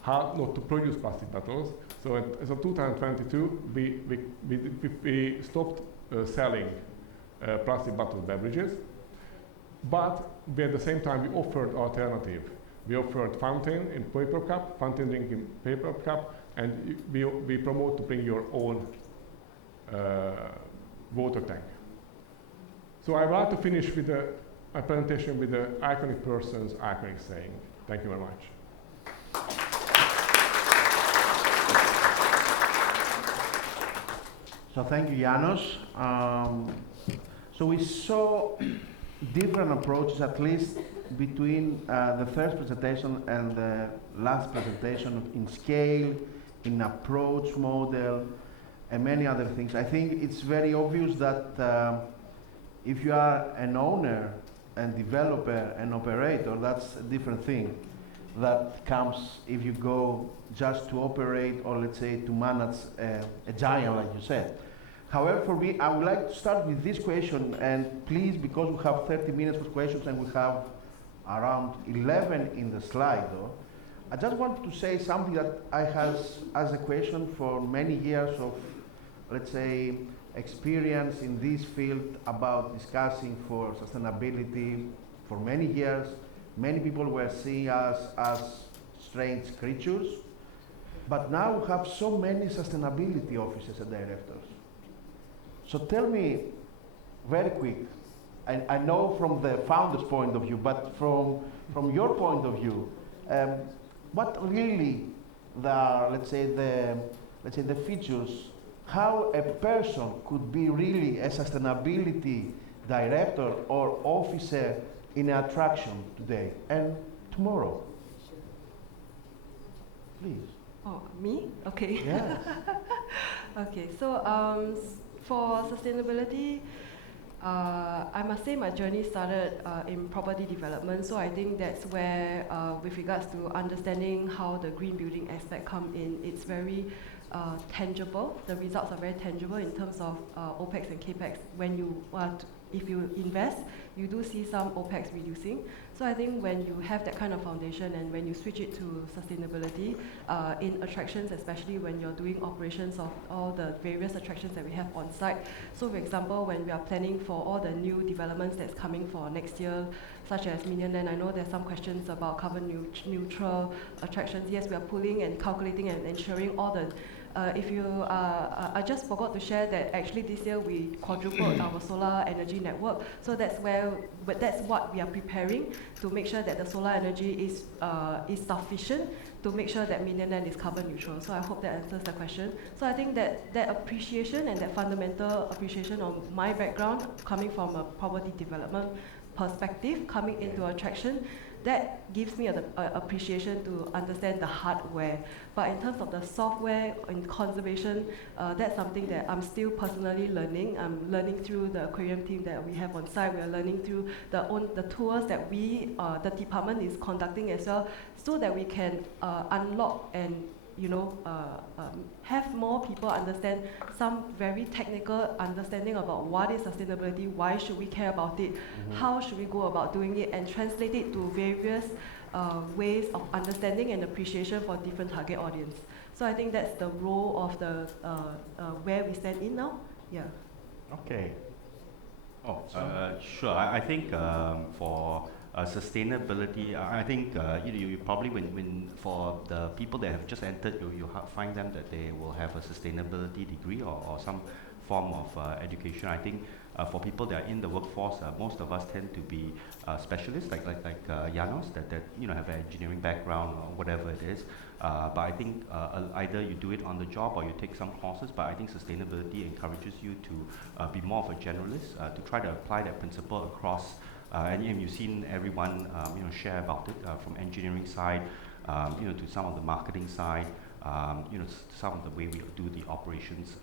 how not to produce plastic bottles. So as of 2022, we stopped selling plastic bottled beverages, but at the same time we offered alternative. We offered fountain in paper cup, fountain drink in paper cup, and we promote to bring your own water tank. So I want to finish with my presentation with the iconic person's iconic saying. Thank you very much. So thank you, Janos. So we saw different approaches, at least between the first presentation and the last presentation, in scale, in approach model, and many other things. I think it's very obvious that if you are an owner and developer and operator, that's a different thing that comes if you go just to operate or, let's say, to manage a giant, like you said. However, for me, I would like to start with this question, and please, because we have 30 minutes for questions and we have around 11 in the slide, though, I just wanted to say something that I have as a question for many years of, let's say, experience in this field about discussing for sustainability for many years. Many people were seeing us as strange creatures, but now we have so many sustainability officers and directors. So tell me, very quick, I know from the founder's point of view, but from your point of view, what really let's say the features, how a person could be really a sustainability director or officer in an attraction today and tomorrow? Please. Oh, me? Okay. Yes. Okay, so for sustainability, I must say my journey started in property development, so I think that's where, with regards to understanding how the green building aspect come in, it's very tangible. The results are very tangible in terms of OPEX and CAPEX. When you if you invest, you do see some OPEX reducing. So I think when you have that kind of foundation and when you switch it to sustainability in attractions, especially when you're doing operations of all the various attractions that we have on site. So for example, when we are planning for all the new developments that's coming for next year, such as Minion Land, I know there's some questions about carbon neutral attractions. Yes, we are pulling and calculating and ensuring all the I just forgot to share that actually this year we quadrupled our solar energy network. So that's what we are preparing to make sure that the solar energy is sufficient to make sure that Minion Land is carbon neutral. So I hope that answers the question. So I think that appreciation and that fundamental appreciation of my background coming from a property development perspective, coming into attraction, that gives me an appreciation to understand the hardware. But in terms of the software and conservation, that's something that I'm still personally learning. I'm learning through the aquarium team that we have on site. We are learning through the tours that the department is conducting as well, so that we can unlock and have more people understand some very technical understanding about what is sustainability, why should we care about it, how should we go about doing it, and translate it to various ways of understanding and appreciation for different target audience. So I think that's the role of the where we stand in now. Yeah. Okay. Sure. I think for sustainability, I think you probably when for the people that have just entered, you find them that they will have a sustainability degree or some form of education. I think for people that are in the workforce, most of us tend to be specialists like Janos that have an engineering background or whatever it is. But I think either you do it on the job or you take some courses. But I think sustainability encourages you to be more of a generalist, to try to apply that principle across. And you've seen everyone share about it from engineering side, to some of the marketing side, some of the way we do the operations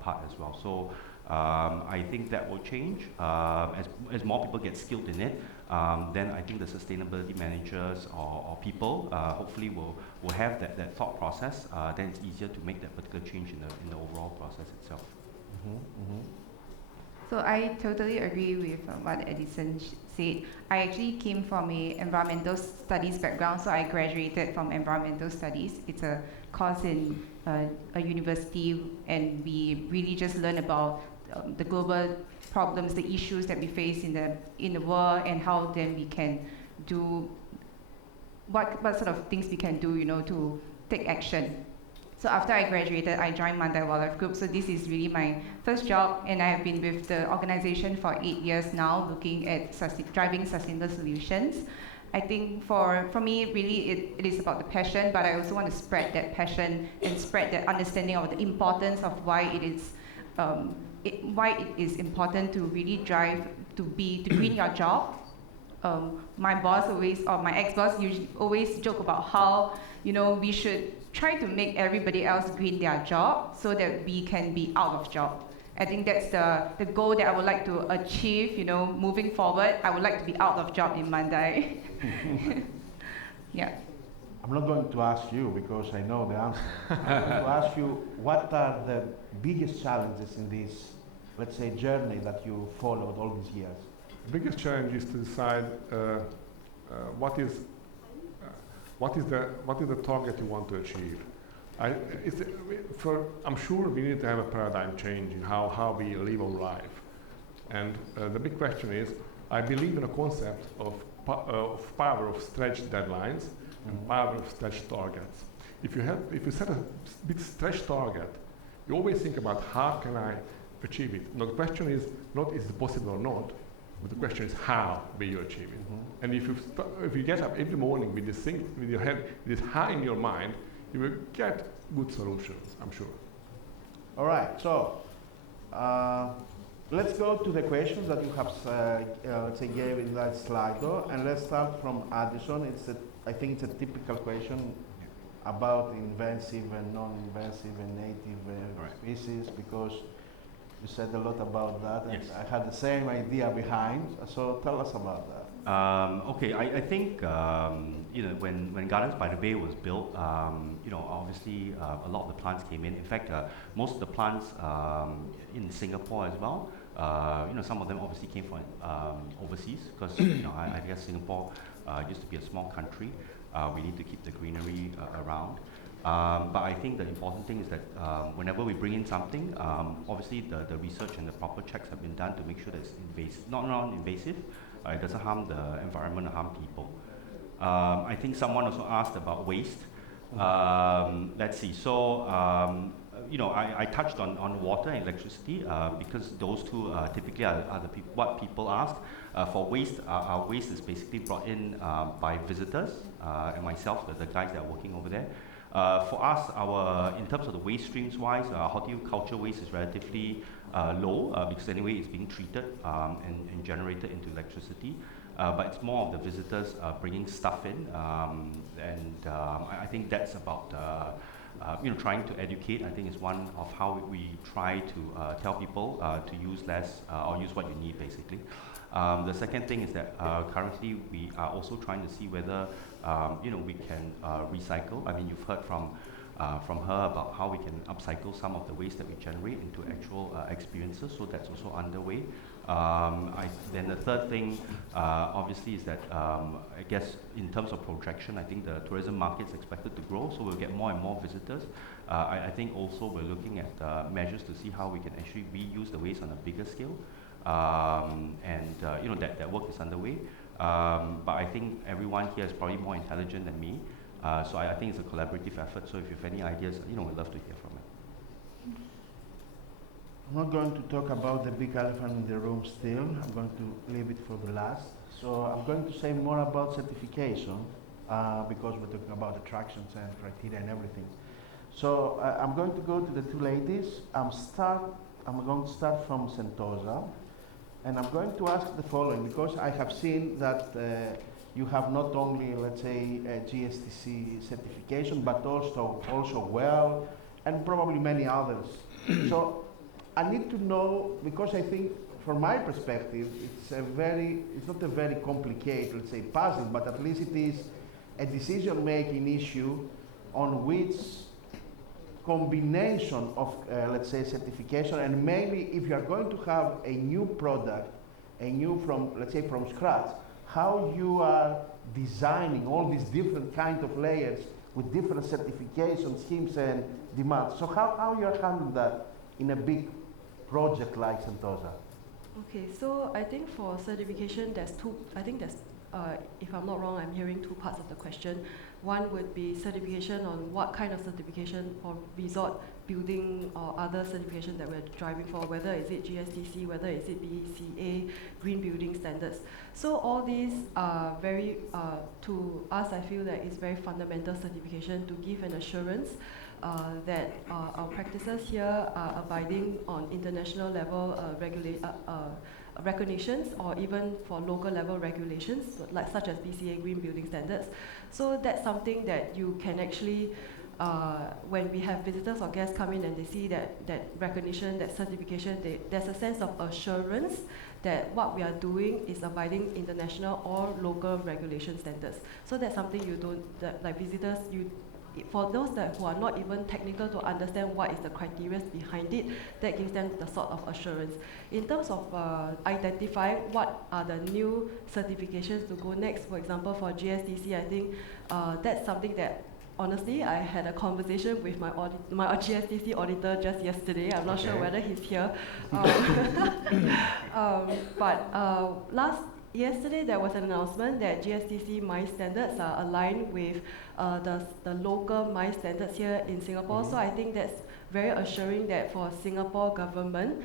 part as well. So I think that will change as more people get skilled in it. Then I think the sustainability managers or people hopefully will have that thought process. Then it's easier to make that particular change in the overall process itself. So I totally agree with what Edison said. I actually came from an environmental studies background, so I graduated from environmental studies. It's a course in a university, and we really just learn about the global problems, the issues that we face in the world, and how then we can do what sort of things we can do, to take action. So after I graduated, I joined Mandai Wildlife Group. So this is really my first job, and I have been with the organization for 8 years now, looking at driving sustainable solutions. I think for me, really, it is about the passion, but I also want to spread that passion and spread that understanding of the importance of why it is important to really drive to green your job. My boss my ex-boss always joke about how, we should try to make everybody else green their job so that we can be out of job. I think that's the goal that I would like to achieve, moving forward. I would like to be out of job in Mandai. Yeah. I'm not going to ask you because I know the answer. I'm going to ask you, what are the biggest challenges in this, let's say, journey that you followed all these years? The biggest challenge is to decide what is the target you want to achieve. I'm sure we need to have a paradigm change in how we live our life. And the big question is, I believe in a concept of power of stretched deadlines and power of stretched targets. If you set a big stretched target, you always think about how can I achieve it. Now the question is not is it possible or not, but the question is how will you achieve it. And if you get up every morning with this thing, with your head, with this how in your mind, you will get good solutions, I'm sure. All right, so let's go to the questions that you have, let's say, gave in that slide, and let's start from Addison. I think it's a typical question about invasive and non-invasive and native species, because You said a lot about that, and Yes. I had the same idea behind. So tell us about that. Okay, I think when Gardens by the Bay was built, obviously a lot of the plants came in. In fact, most of the plants in Singapore as well. Some of them obviously came from overseas because I guess Singapore used to be a small country. We need to keep the greenery around. But I think the important thing is that whenever we bring in something, obviously the research and the proper checks have been done to make sure that it's not invasive. It doesn't harm the environment or harm people. I think someone also asked about waste. Let's see. So, I touched on water and electricity because those two typically are what people ask. For waste, our waste is basically brought in by visitors and myself, the guys that are working over there. For us, in terms of the waste streams wise, horticulture waste is relatively low because anyway it's being treated and generated into electricity. But it's more of the visitors bringing stuff in, and I think that's about trying to educate. I think is one of how we try to tell people to use less or use what you need basically. The second thing is that currently we are also trying to see whether we can recycle. I mean, you've heard from her about how we can upcycle some of the waste that we generate into actual experiences, so that's also underway. Then the third thing, obviously, is that I guess in terms of projection, I think the tourism market is expected to grow, so we'll get more and more visitors. I think also we're looking at measures to see how we can actually reuse the waste on a bigger scale, that work is underway. But I think everyone here is probably more intelligent than me, so I think it's a collaborative effort. So if you have any ideas, we'd love to hear from it. I'm not going to talk about the big elephant in the room still. I'm going to leave it for the last. So I'm going to say more about certification because we're talking about attractions and criteria and everything. So I'm going to go to the two ladies. I'm going to start from Sentosa. And I'm going to ask the following, because I have seen that you have not only, let's say, a GSTC certification, but also WELL, and probably many others. So I need to know, because I think, from my perspective, it's not a very complicated, let's say, puzzle, but at least it is a decision-making issue on which combination of, let's say, certification, and maybe if you are going to have a new product, let's say, from scratch, how you are designing all these different kind of layers with different certification schemes and demands. So how you are handling that in a big project like Sentosa? Okay, so I think for certification, if I'm not wrong, I'm hearing two parts of the question. One would be certification on what kind of certification for resort building or other certification that we're driving for, whether is it GSTC, whether is it BCA, green building standards. So all these are very, to us, I feel that it's very fundamental certification to give an assurance that our practices here are abiding on international level recognitions, or even for local level regulations, such as BCA green building standards. So that's something that you can actually, when we have visitors or guests come in and they see that recognition, that certification, there's a sense of assurance that what we are doing is abiding international or local regulation standards. So that's something you don't, like visitors, for those who are not even technical to understand what is the criteria behind it, that gives them the sort of assurance. In terms of identifying what are the new certifications to go next, for example, for GSTC, I think that's something that, honestly, I had a conversation with my GSTC auditor just yesterday. I'm not sure whether he's here. Yesterday, there was an announcement that GSTC MICE standards are aligned with the local MICE standards here in Singapore. So I think that's very assuring that for Singapore government,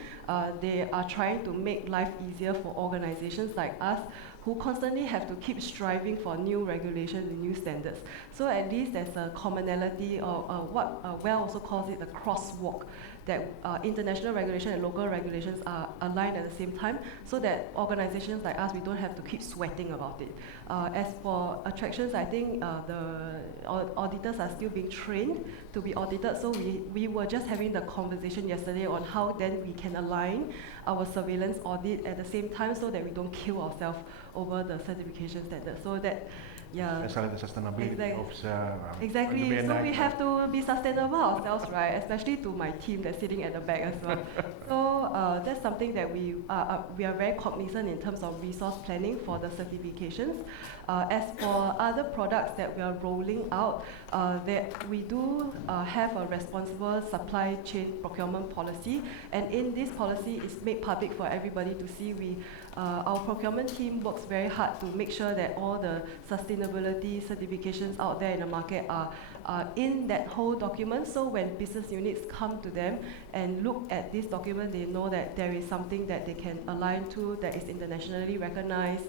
they are trying to make life easier for organizations like us who constantly have to keep striving for new regulations and new standards. So at least there's a commonality, or what WELL also calls it a crosswalk, that international regulation and local regulations are aligned at the same time, so that organizations like us, we don't have to keep sweating about it. As for attractions, I think the auditors are still being trained to be audited, so we were just having the conversation yesterday on how then we can align our surveillance audit at the same time, so that we don't kill ourselves over the certification standards. So that, yeah. Especially the sustainability officer. Exactly. So we have to be sustainable ourselves, right? Especially to my team that's sitting at the back as well. So that's something that we are very cognizant in terms of resource planning for the certifications. As for other products that we are rolling out, we do have a responsible supply chain procurement policy, and in this policy, it's made public for everybody to see. Our procurement team works very hard to make sure that all the sustainability certifications out there in the market are in that whole document, so when business units come to them and look at this document, they know that there is something that they can align to that is internationally recognized,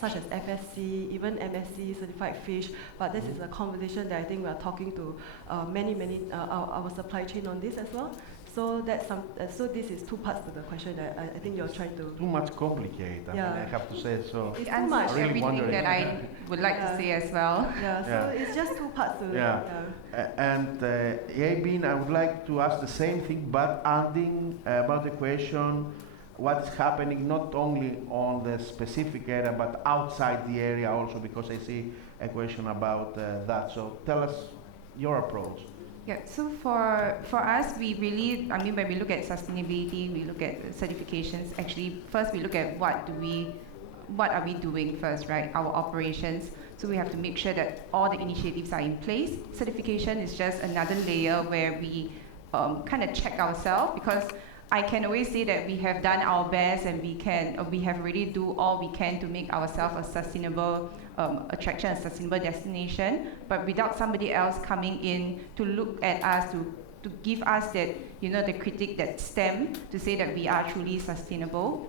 such as FSC, even MSC, certified fish. But this is a conversation that I think we are talking to our supply chain on this as well. So that's so this is two parts to the question that I think you're trying to. Too much complicated. I mean, I have to say so. It's It too much. answers really everything wondering. that I would like to say as well. Yeah. So it's just two parts to. And Yabin, I would like to ask the same thing, but adding about the question, what's happening not only on the specific area, but outside the area also, because I see a question about that. So tell us your approach. Yeah, so for us, we really, I mean, when we look at sustainability, we look at certifications. Actually, first we look at what are we doing first, right? Our operations. So we have to make sure that all the initiatives are in place. Certification is just another layer where we kind of check ourselves, because I can always say that we have done our best and we have really do all we can to make ourselves a sustainable attraction, a sustainable destination. But without somebody else coming in to look at us, to give us that, the critique, that stamp to say that we are truly sustainable,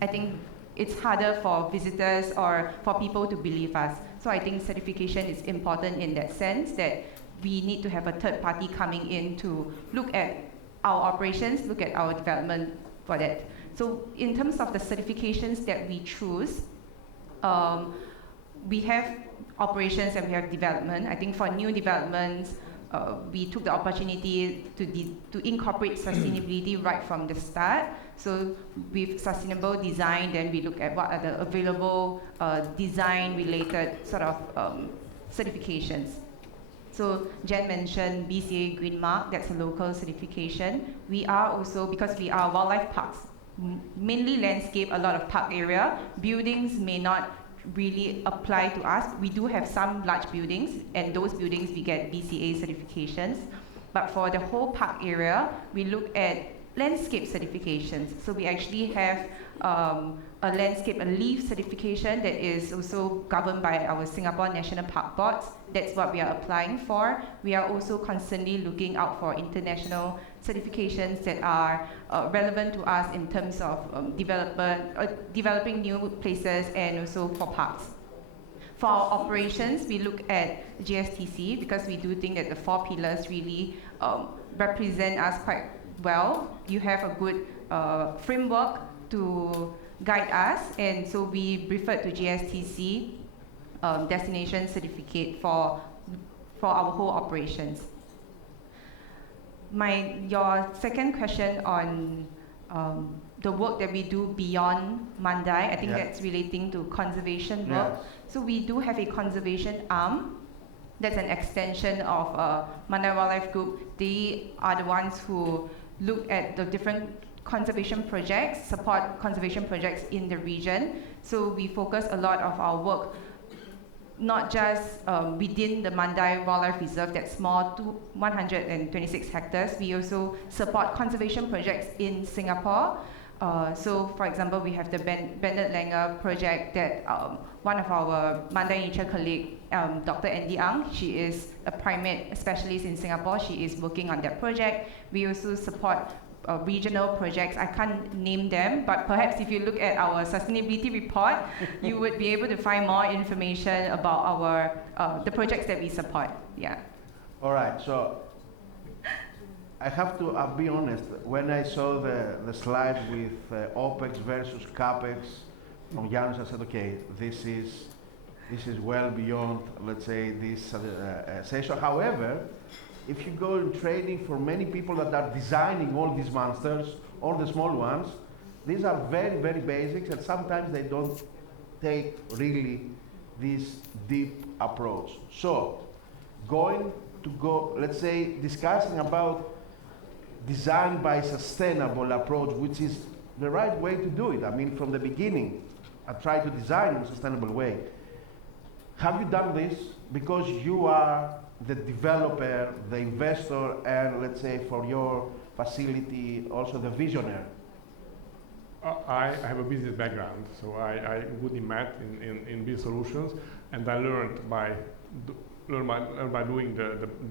I think it's harder for visitors or for people to believe us. So I think certification is important in that sense, that we need to have a third party coming in to look at our operations, look at our development for that. So in terms of the certifications that we choose, we have operations and we have development. I think for new developments, we took the opportunity to incorporate sustainability right from the start. So with sustainable design, then we look at what are the available design-related sort of certifications. So Jen mentioned BCA Green Mark, that's a local certification. We are also, because we are wildlife parks, mainly landscape, a lot of park area, buildings may not really apply to us. We do have some large buildings, and those buildings we get BCA certifications. But for the whole park area, we look at landscape certifications. So we actually have a landscape, a LEAF certification that is also governed by our Singapore National Park Boards. That's what we are applying for. We are also constantly looking out for international certifications that are relevant to us in terms of developing new places and also for parks. For our operations, we look at GSTC because we do think that the 4 pillars really represent us quite well. You have a good framework to guide us, and so we referred to GSTC destination certificate for our whole operations. Your second question on the work that we do beyond Mandai, I think that's relating to conservation work. So we do have a conservation arm. That's an extension of Mandai Wildlife Group. They are the ones who look at the different conservation projects, support conservation projects in the region. So we focus a lot of our work not just within the Mandai Wildlife Reserve, that's small, 126 hectares. We also support conservation projects in Singapore. So, for example, we have the Bennett Langer project that one of our Mandai nature colleague, Dr. Andy Ang, she is a primate specialist in Singapore. She is working on that project. We also support regional projects. I can't name them, but perhaps if you look at our sustainability report, you would be able to find more information about our the projects that we support. Yeah. All right. So I have to be honest. When I saw the slide with OPEX versus CAPEX from Janusz, I said, okay, this is well beyond, let's say, this session. However, if you go in training for many people that are designing all these monsters, all the small ones, these are very, very basics, and sometimes they don't take really this deep approach. So, let's say, discussing about design by sustainable approach, which is the right way to do it. I mean, from the beginning, I try to design in a sustainable way. Have you done this? Because you are the developer, the investor, and let's say for your facility, also the visionary. I have a business background, so I good in math, in business solutions, and I learned by doing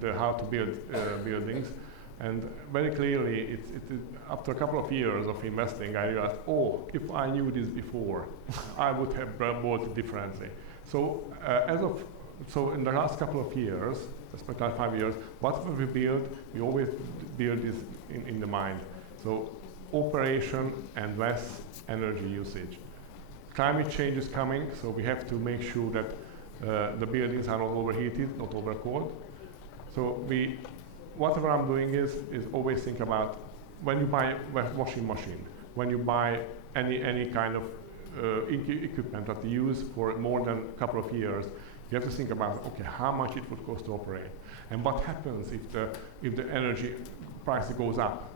the how to build buildings. And very clearly, after a couple of years of investing, I realized, oh, if I knew this before, I would have bought it differently. So so in the last couple of years, especially 5 years, whatever we build, we always build this in the mind. So operation and less energy usage. Climate change is coming, so we have to make sure that the buildings are not overheated, not overcooled. So whatever I'm doing is always think about when you buy a washing machine, when you buy any kind of equipment that you use for more than a couple of years, you have to think about, okay, how much it would cost to operate, and what happens if the energy price goes up.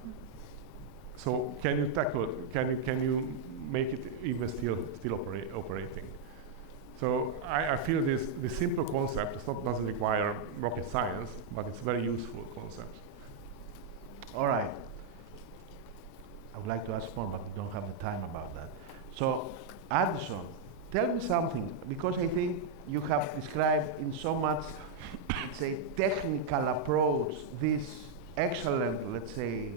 So can you tackle? Can you make it even still operating? So I feel this simple concept doesn't require rocket science, but it's a very useful concept. All right. I would like to ask more, but we don't have the time about that. So, Addison, tell me something, because I think you have described in so much, let's say, technical approach, this excellent, let's say,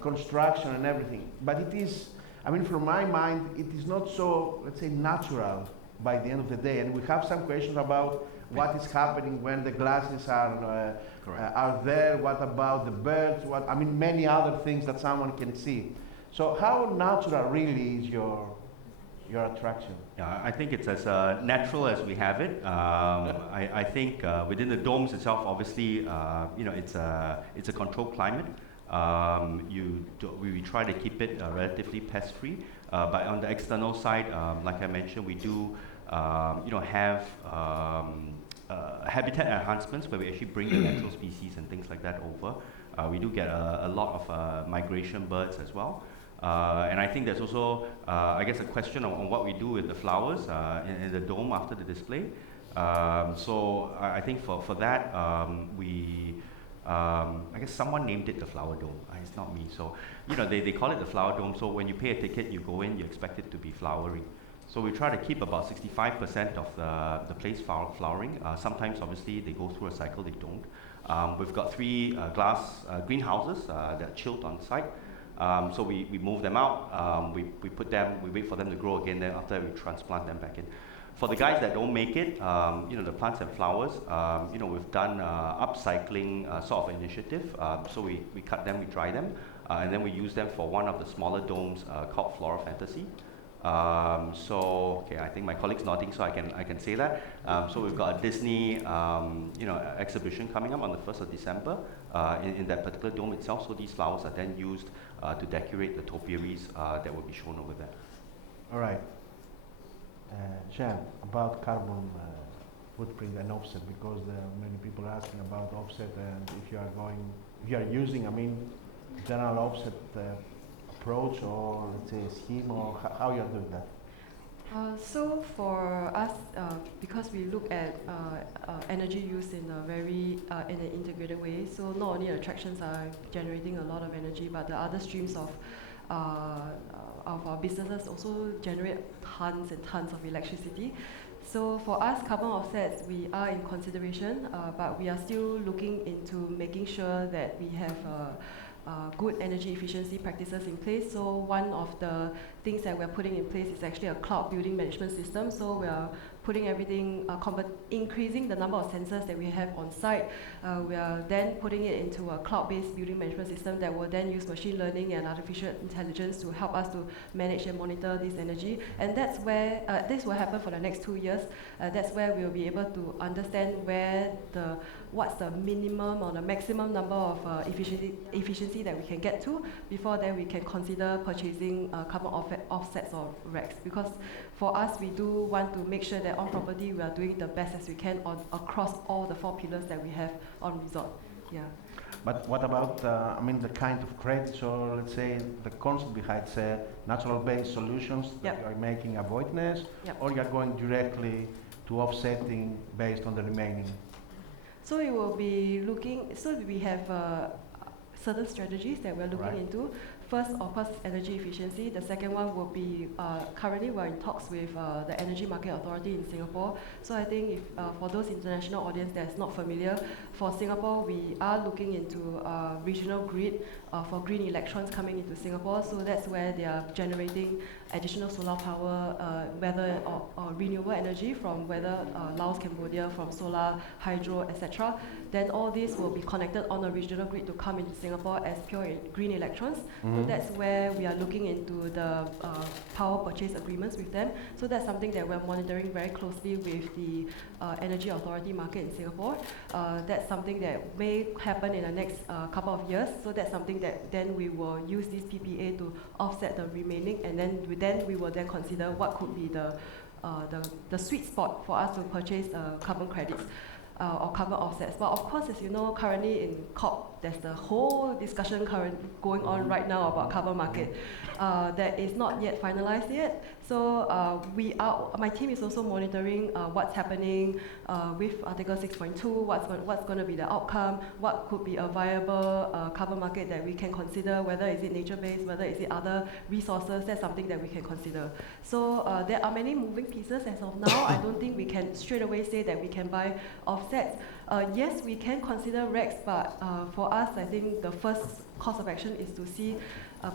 construction and everything. But it is, I mean, from my mind, it is not so, let's say, natural by the end of the day. And we have some questions about what is happening when the glasses are there, what about the birds, I mean, many other things that someone can see. So how natural really is your attraction? Yeah, I think it's as natural as we have it. I think within the domes itself, obviously, it's a controlled climate. We try to keep it relatively pest-free, but on the external side, like I mentioned, we do have habitat enhancements where we actually bring the natural species and things like that over. We do get a lot of migration birds as well. And I think there's also, I guess, a question on what we do with the flowers in the dome after the display. So I think for that, I guess someone named it the flower dome. It's not me. So, they call it the flower dome. So when you pay a ticket, you go in, you expect it to be flowering. So we try to keep about 65% of the place flowering. Sometimes, obviously, they go through a cycle, they don't. We've got 3 glass greenhouses that are chilled on site. So we move them out, we wait for them to grow again, then after we transplant them back in. For the guys that don't make it, the plants and flowers, we've done upcycling sort of initiative. So we cut them, we dry them, and then we use them for one of the smaller domes called Flora Fantasy. Okay, I think my colleague's nodding, so I can say that. So we've got a Disney, exhibition coming up on the 1st of December in that particular dome itself. So these flowers are then used to decorate the topiaries that will be shown over there. All right. Jan, about carbon footprint and offset, because there are many people asking about offset, and if you are using, I mean, general offset approach, or let's say scheme, or how you are doing that? So for us, because we look at energy use in a very in an integrated way, so not only attractions are generating a lot of energy, but the other streams of our businesses also generate tons and tons of electricity. So for us, carbon offsets, we are in consideration, but we are still looking into making sure that we have good energy efficiency practices in place. So one of the things that we're putting in place is actually a cloud building management system. So we are putting everything, increasing the number of sensors that we have on site. We are then putting it into a cloud-based building management system that will then use machine learning and artificial intelligence to help us to manage and monitor this energy. And that's where, this will happen for the next 2 years. That's where we'll be able to understand what's the minimum or the maximum number of efficiency that we can get to. Before then, we can consider purchasing carbon offsets or RECs. Because for us, we do want to make sure that on property, we are doing the best as we can across all the 4 pillars that we have on resort. Yeah. But what about, the kind of credits, or let's say the concept behind natural-based solutions that you are making avoidance, or you are going directly to offsetting based on the remaining? So it will be looking, so we have certain strategies that we're looking into. First, of course, energy efficiency. The second one will be, currently we're in talks with the Energy Market Authority in Singapore. So I think if, for those international audience that's not familiar, for Singapore, we are looking into regional grid for green electrons coming into Singapore. So that's where they are generating additional solar power, whether or renewable energy from whether Laos, Cambodia, from solar, hydro, etc. Then all these will be connected on a regional grid to come into Singapore as pure green electrons. So that's where we are looking into the power purchase agreements with them. So that's something that we're monitoring very closely with the Energy Authority market in Singapore. That's something that may happen in the next couple of years. So that's something that then we will use this PPA to offset the remaining, and then we will then consider what could be the sweet spot for us to purchase carbon credits. Or carbon offsets. But of course, as you know, currently in COP, there's the whole discussion going on right now about carbon market that is not yet finalized yet. So my team is also monitoring what's happening with Article 6.2, what's going to be the outcome, what could be a viable carbon market that we can consider, whether is it nature-based, whether is it other resources. That's something that we can consider. So there are many moving pieces as of now. I don't think we can straight away say that we can buy offsets. Yes, we can consider RECs, but for us, I think the first course of action is to see,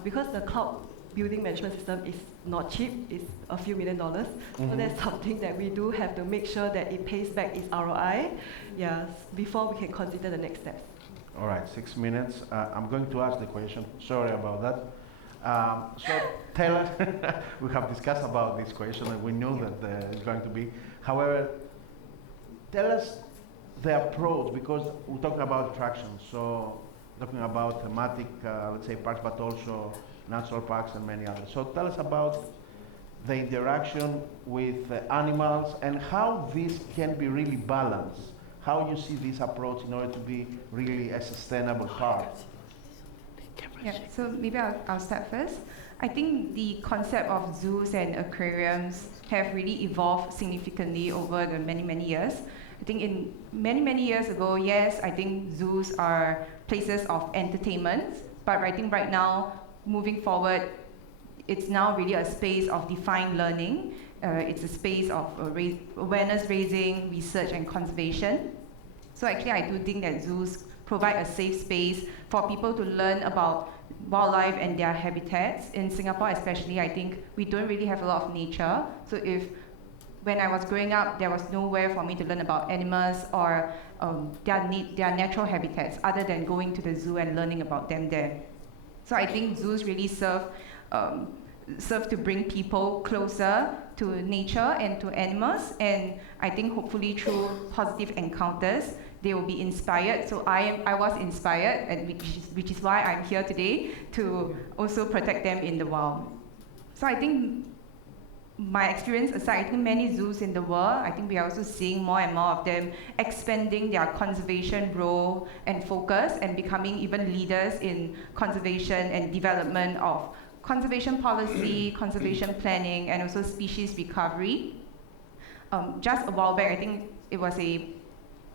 because the cloud building management system is not cheap, it's a few $1 million. So that's something that we do have to make sure that it pays back its ROI, before we can consider the next steps. All right, 6 minutes. I'm going to ask the question. Sorry about that. So tell us, we have discussed about this question and we knew that it's going to be. However, tell us the approach, because we're talking about attraction, so talking about thematic, let's say, parks, but also natural parks and many others. So tell us about the interaction with animals and how this can be really balanced. How you see this approach in order to be really a sustainable park? Yeah, so maybe I'll start first. I think the concept of zoos and aquariums have really evolved significantly over the many years. I think in many years ago, yes, I think zoos are places of entertainment, but I think right now, moving forward, it's now really a space of defined learning. It's a space of awareness raising, research, and conservation. So actually, I do think that zoos provide a safe space for people to learn about wildlife and their habitats. In Singapore especially, I think we don't really have a lot of nature. So when I was growing up, there was nowhere for me to learn about animals or their natural habitats other than going to the zoo and learning about them there. So I think zoos really serve to bring people closer to nature and to animals, and I think hopefully through positive encounters, they will be inspired. So I was inspired, and which is why I'm here today to also protect them in the wild. So I think my experience aside, I think many zoos in the world, I think we are also seeing more and more of them expanding their conservation role and focus and becoming even leaders in conservation and development of conservation policy, conservation planning, and also species recovery. Just a while back, I think it was a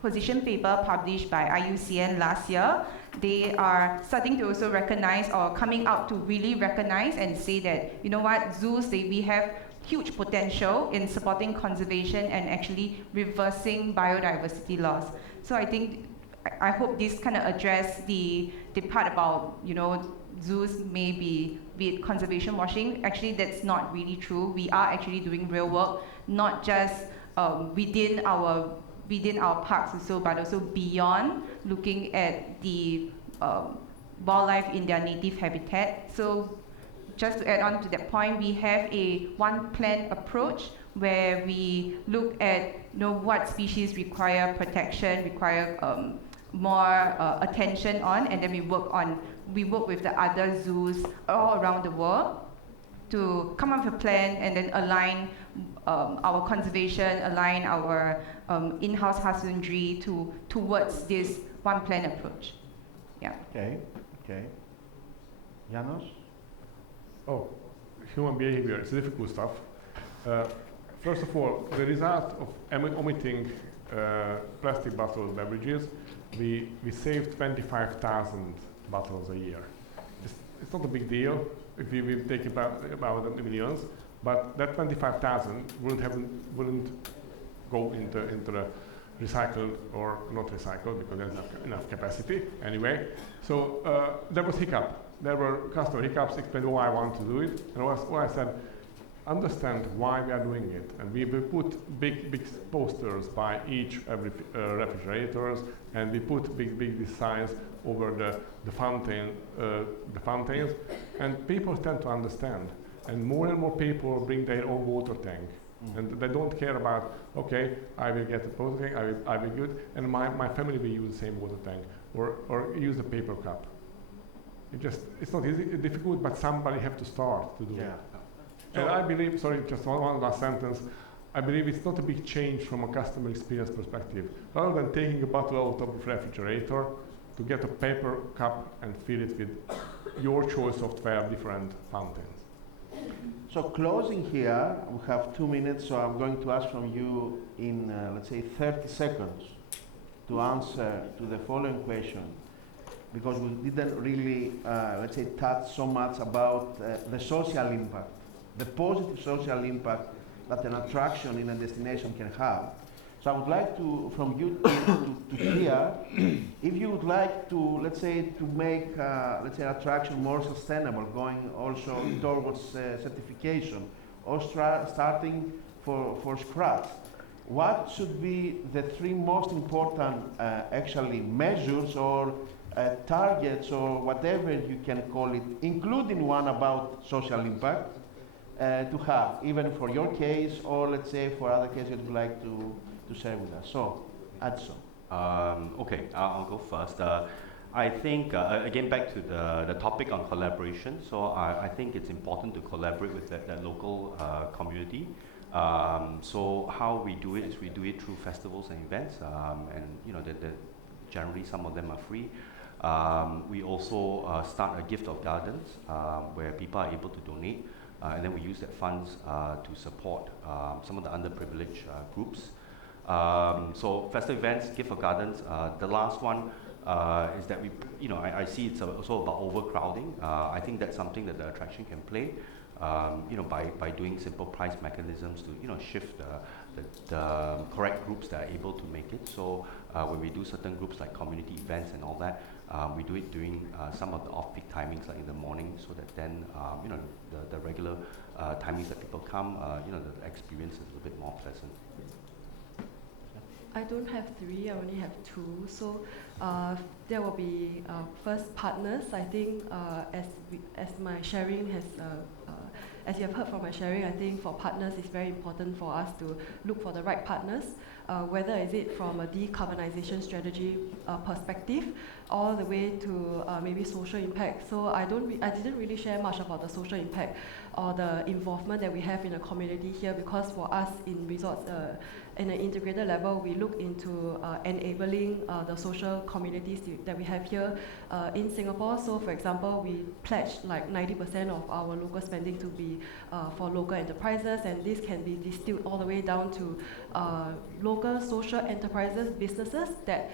position paper published by IUCN last year. They are starting to also recognize, or coming out to really recognize and say that, you know what, zoos, we have huge potential in supporting conservation and actually reversing biodiversity loss. So I hope this kind of address the part about, zoos may be it conservation washing. Actually, that's not really true. We are actually doing real work, not just within our parks also, but also beyond, looking at the wildlife in their native habitat. So just to add on to that point, we have a one plan approach where we look at what species require protection, require more attention on, and then we work with the other zoos all around the world to come up with a plan and then align our conservation, align our in-house husbandry towards this one plan approach. Yeah. Okay. Janos? Oh, human behavior, it's difficult stuff. First of all, the result of omitting plastic bottled beverages, we saved 25,000 bottles a year. It's not a big deal if we take about the millions, but that 25,000 wouldn't go into the recycled or not recycled because there's enough capacity anyway. So there was hiccup. There were customer hiccups, explained why I want to do it, and I said, understand why we are doing it. And we put big posters by every refrigerators, and we put big signs over the fountains, and people tend to understand. And more people bring their own water tank. And they don't care about, okay, I will get a water tank, I will good, and my family will use the same water tank, or use the paper cup. It's not easy, difficult, but somebody have to start to do it. And I believe, sorry, just one last sentence, I believe it's not a big change from a customer experience perspective. Rather than taking a bottle out of the refrigerator, to get a paper cup and fill it with your choice of 12 different fountains. So closing here, we have 2 minutes, so I'm going to ask from you in, let's say, 30 seconds to answer to the following question, because we didn't really, let's say, touch so much about the social impact, the positive social impact that an attraction in a destination can have. So I would like from you to hear if you would like to, let's say, to make, let's say, attraction more sustainable, going also towards certification, or starting for scratch. What should be the 3 most important, actually, measures or targets or whatever you can call it, including one about social impact, to have, even for your case, or let's say for other cases you'd like to share with us. So, Adson. Okay, I'll go first. I think, again, back to the topic on collaboration. So I think it's important to collaborate with that local community. So how we do it is we do it through festivals and events, and generally some of them are free. We also start a gift of gardens where people are able to donate, and then we use that funds to support some of the underprivileged groups. So festive events, gift of gardens. The last one is that I see it's also about overcrowding. I think that's something that the attraction can play. By doing simple price mechanisms to shift the correct groups that are able to make it. So when we do certain groups like community events and all that, we do it during some of the off-peak timings, like in the morning, so that then the regular timings that people come, the experience is a little bit more pleasant. I don't have 3, I only have 2. So there will be first partners. I think as my sharing has, as you have heard from my sharing, I think for partners it's very important for us to look for the right partners, whether is it from a decarbonization strategy perspective, all the way to maybe social impact. So I didn't really share much about the social impact or the involvement that we have in the community here, because for us in resorts, in an integrated level, we look into enabling the social communities that we have here in Singapore. So for example, we pledge like 90% of our local spending to be for local enterprises, and this can be distilled all the way down to local social enterprises, businesses that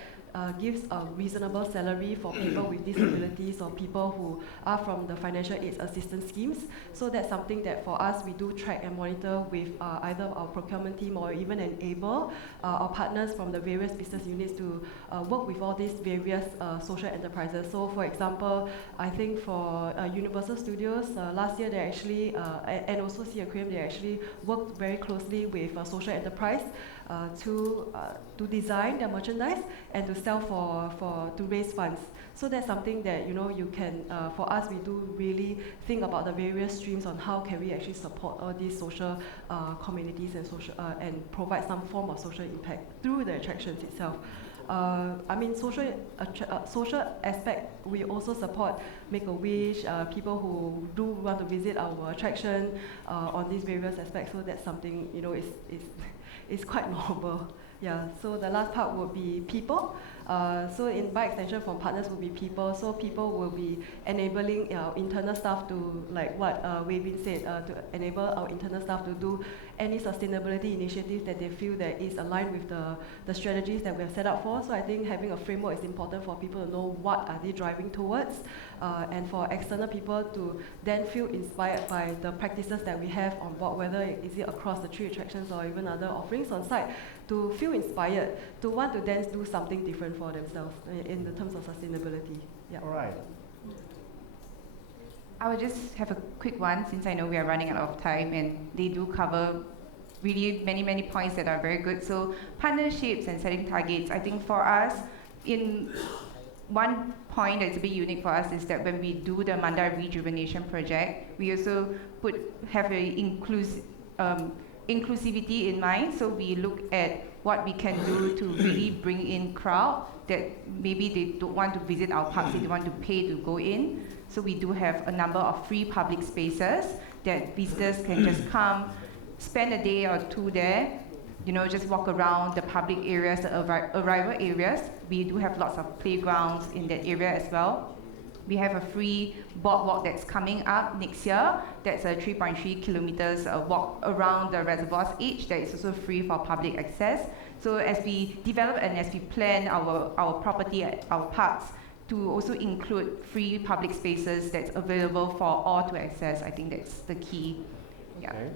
gives a reasonable salary for people with disabilities or people who are from the financial aid assistance schemes. So that's something that for us we do track and monitor with either our procurement team or even enable our partners from the various business units to work with all these various social enterprises. So for example, I think for Universal Studios, last year they actually, and also Sea Aquarium, they actually worked very closely with a social enterprise to design their merchandise and to sell to raise funds. So that's something that you can, for us, we do really think about the various streams on how can we actually support all these social communities and and provide some form of social impact through the attractions itself. I mean, social aspect, we also support Make-A-Wish, people who do want to visit our attraction on these various aspects. So that's something, is quite noble. Yeah, so the last part would be people. So by extension from partners will be people. So people will be enabling our internal staff to, like what Wei-Bin said, to enable our internal staff to do any sustainability initiatives that they feel that is aligned with the strategies that we have set up for. So I think having a framework is important for people to know what are they driving towards, and for external people to then feel inspired by the practices that we have on board, whether is it across the 3 attractions or even other offerings on site, to feel inspired, to want to then do something different for themselves in the terms of sustainability. Yeah. All right. I will just have a quick one, since I know we are running out of time, and they do cover really many points that are very good. So partnerships and setting targets, I think for us, in one point that's a bit unique for us is that when we do the Mandai Rejuvenation Project, we also have a inclusivity in mind. So we look at what we can do to really bring in crowd that maybe they don't want to visit our parks, they don't want to pay to go in. So we do have a number of free public spaces that visitors can just come, spend a day or 2 there, just walk around the public areas, the arrival areas. We do have lots of playgrounds in that area as well. We have a free boardwalk that's coming up next year. That's a 3.3 kilometers walk around the reservoir's edge that is also free for public access. So as we develop and as we plan our property at our parks, to also include free public spaces that's available for all to access, I think that's the key. Yeah. Okay.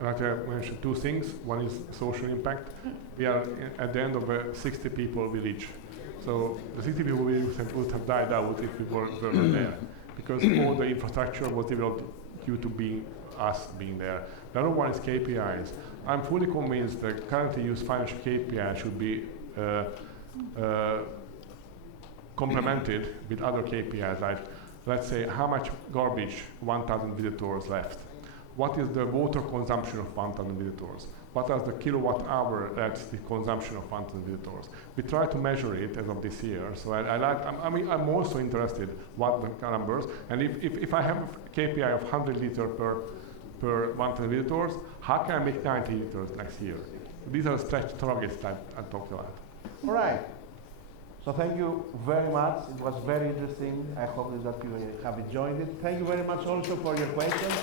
I'd like to mention 2 things. One is social impact. We are at the end of a 60 people village. So the 60 people village would have died out if we weren't there, because all the infrastructure was developed due to us being there. The other one is KPIs. I'm fully convinced that currently used financial KPIs should be complemented with other KPIs, like, let's say, how much garbage 1,000 visitors left. What is the water consumption of 1,000 visitors? What is the kilowatt-hour electricity consumption of 1,000 visitors? We try to measure it as of this year. So I'm also interested what the numbers. And if I have a KPI of 100 liters per 1,000 visitors, how can I make 90 liters next year? These are stretch targets that I talked about. All right. So thank you very much. It was very interesting. I hope that you have enjoyed it. Thank you very much also for your questions.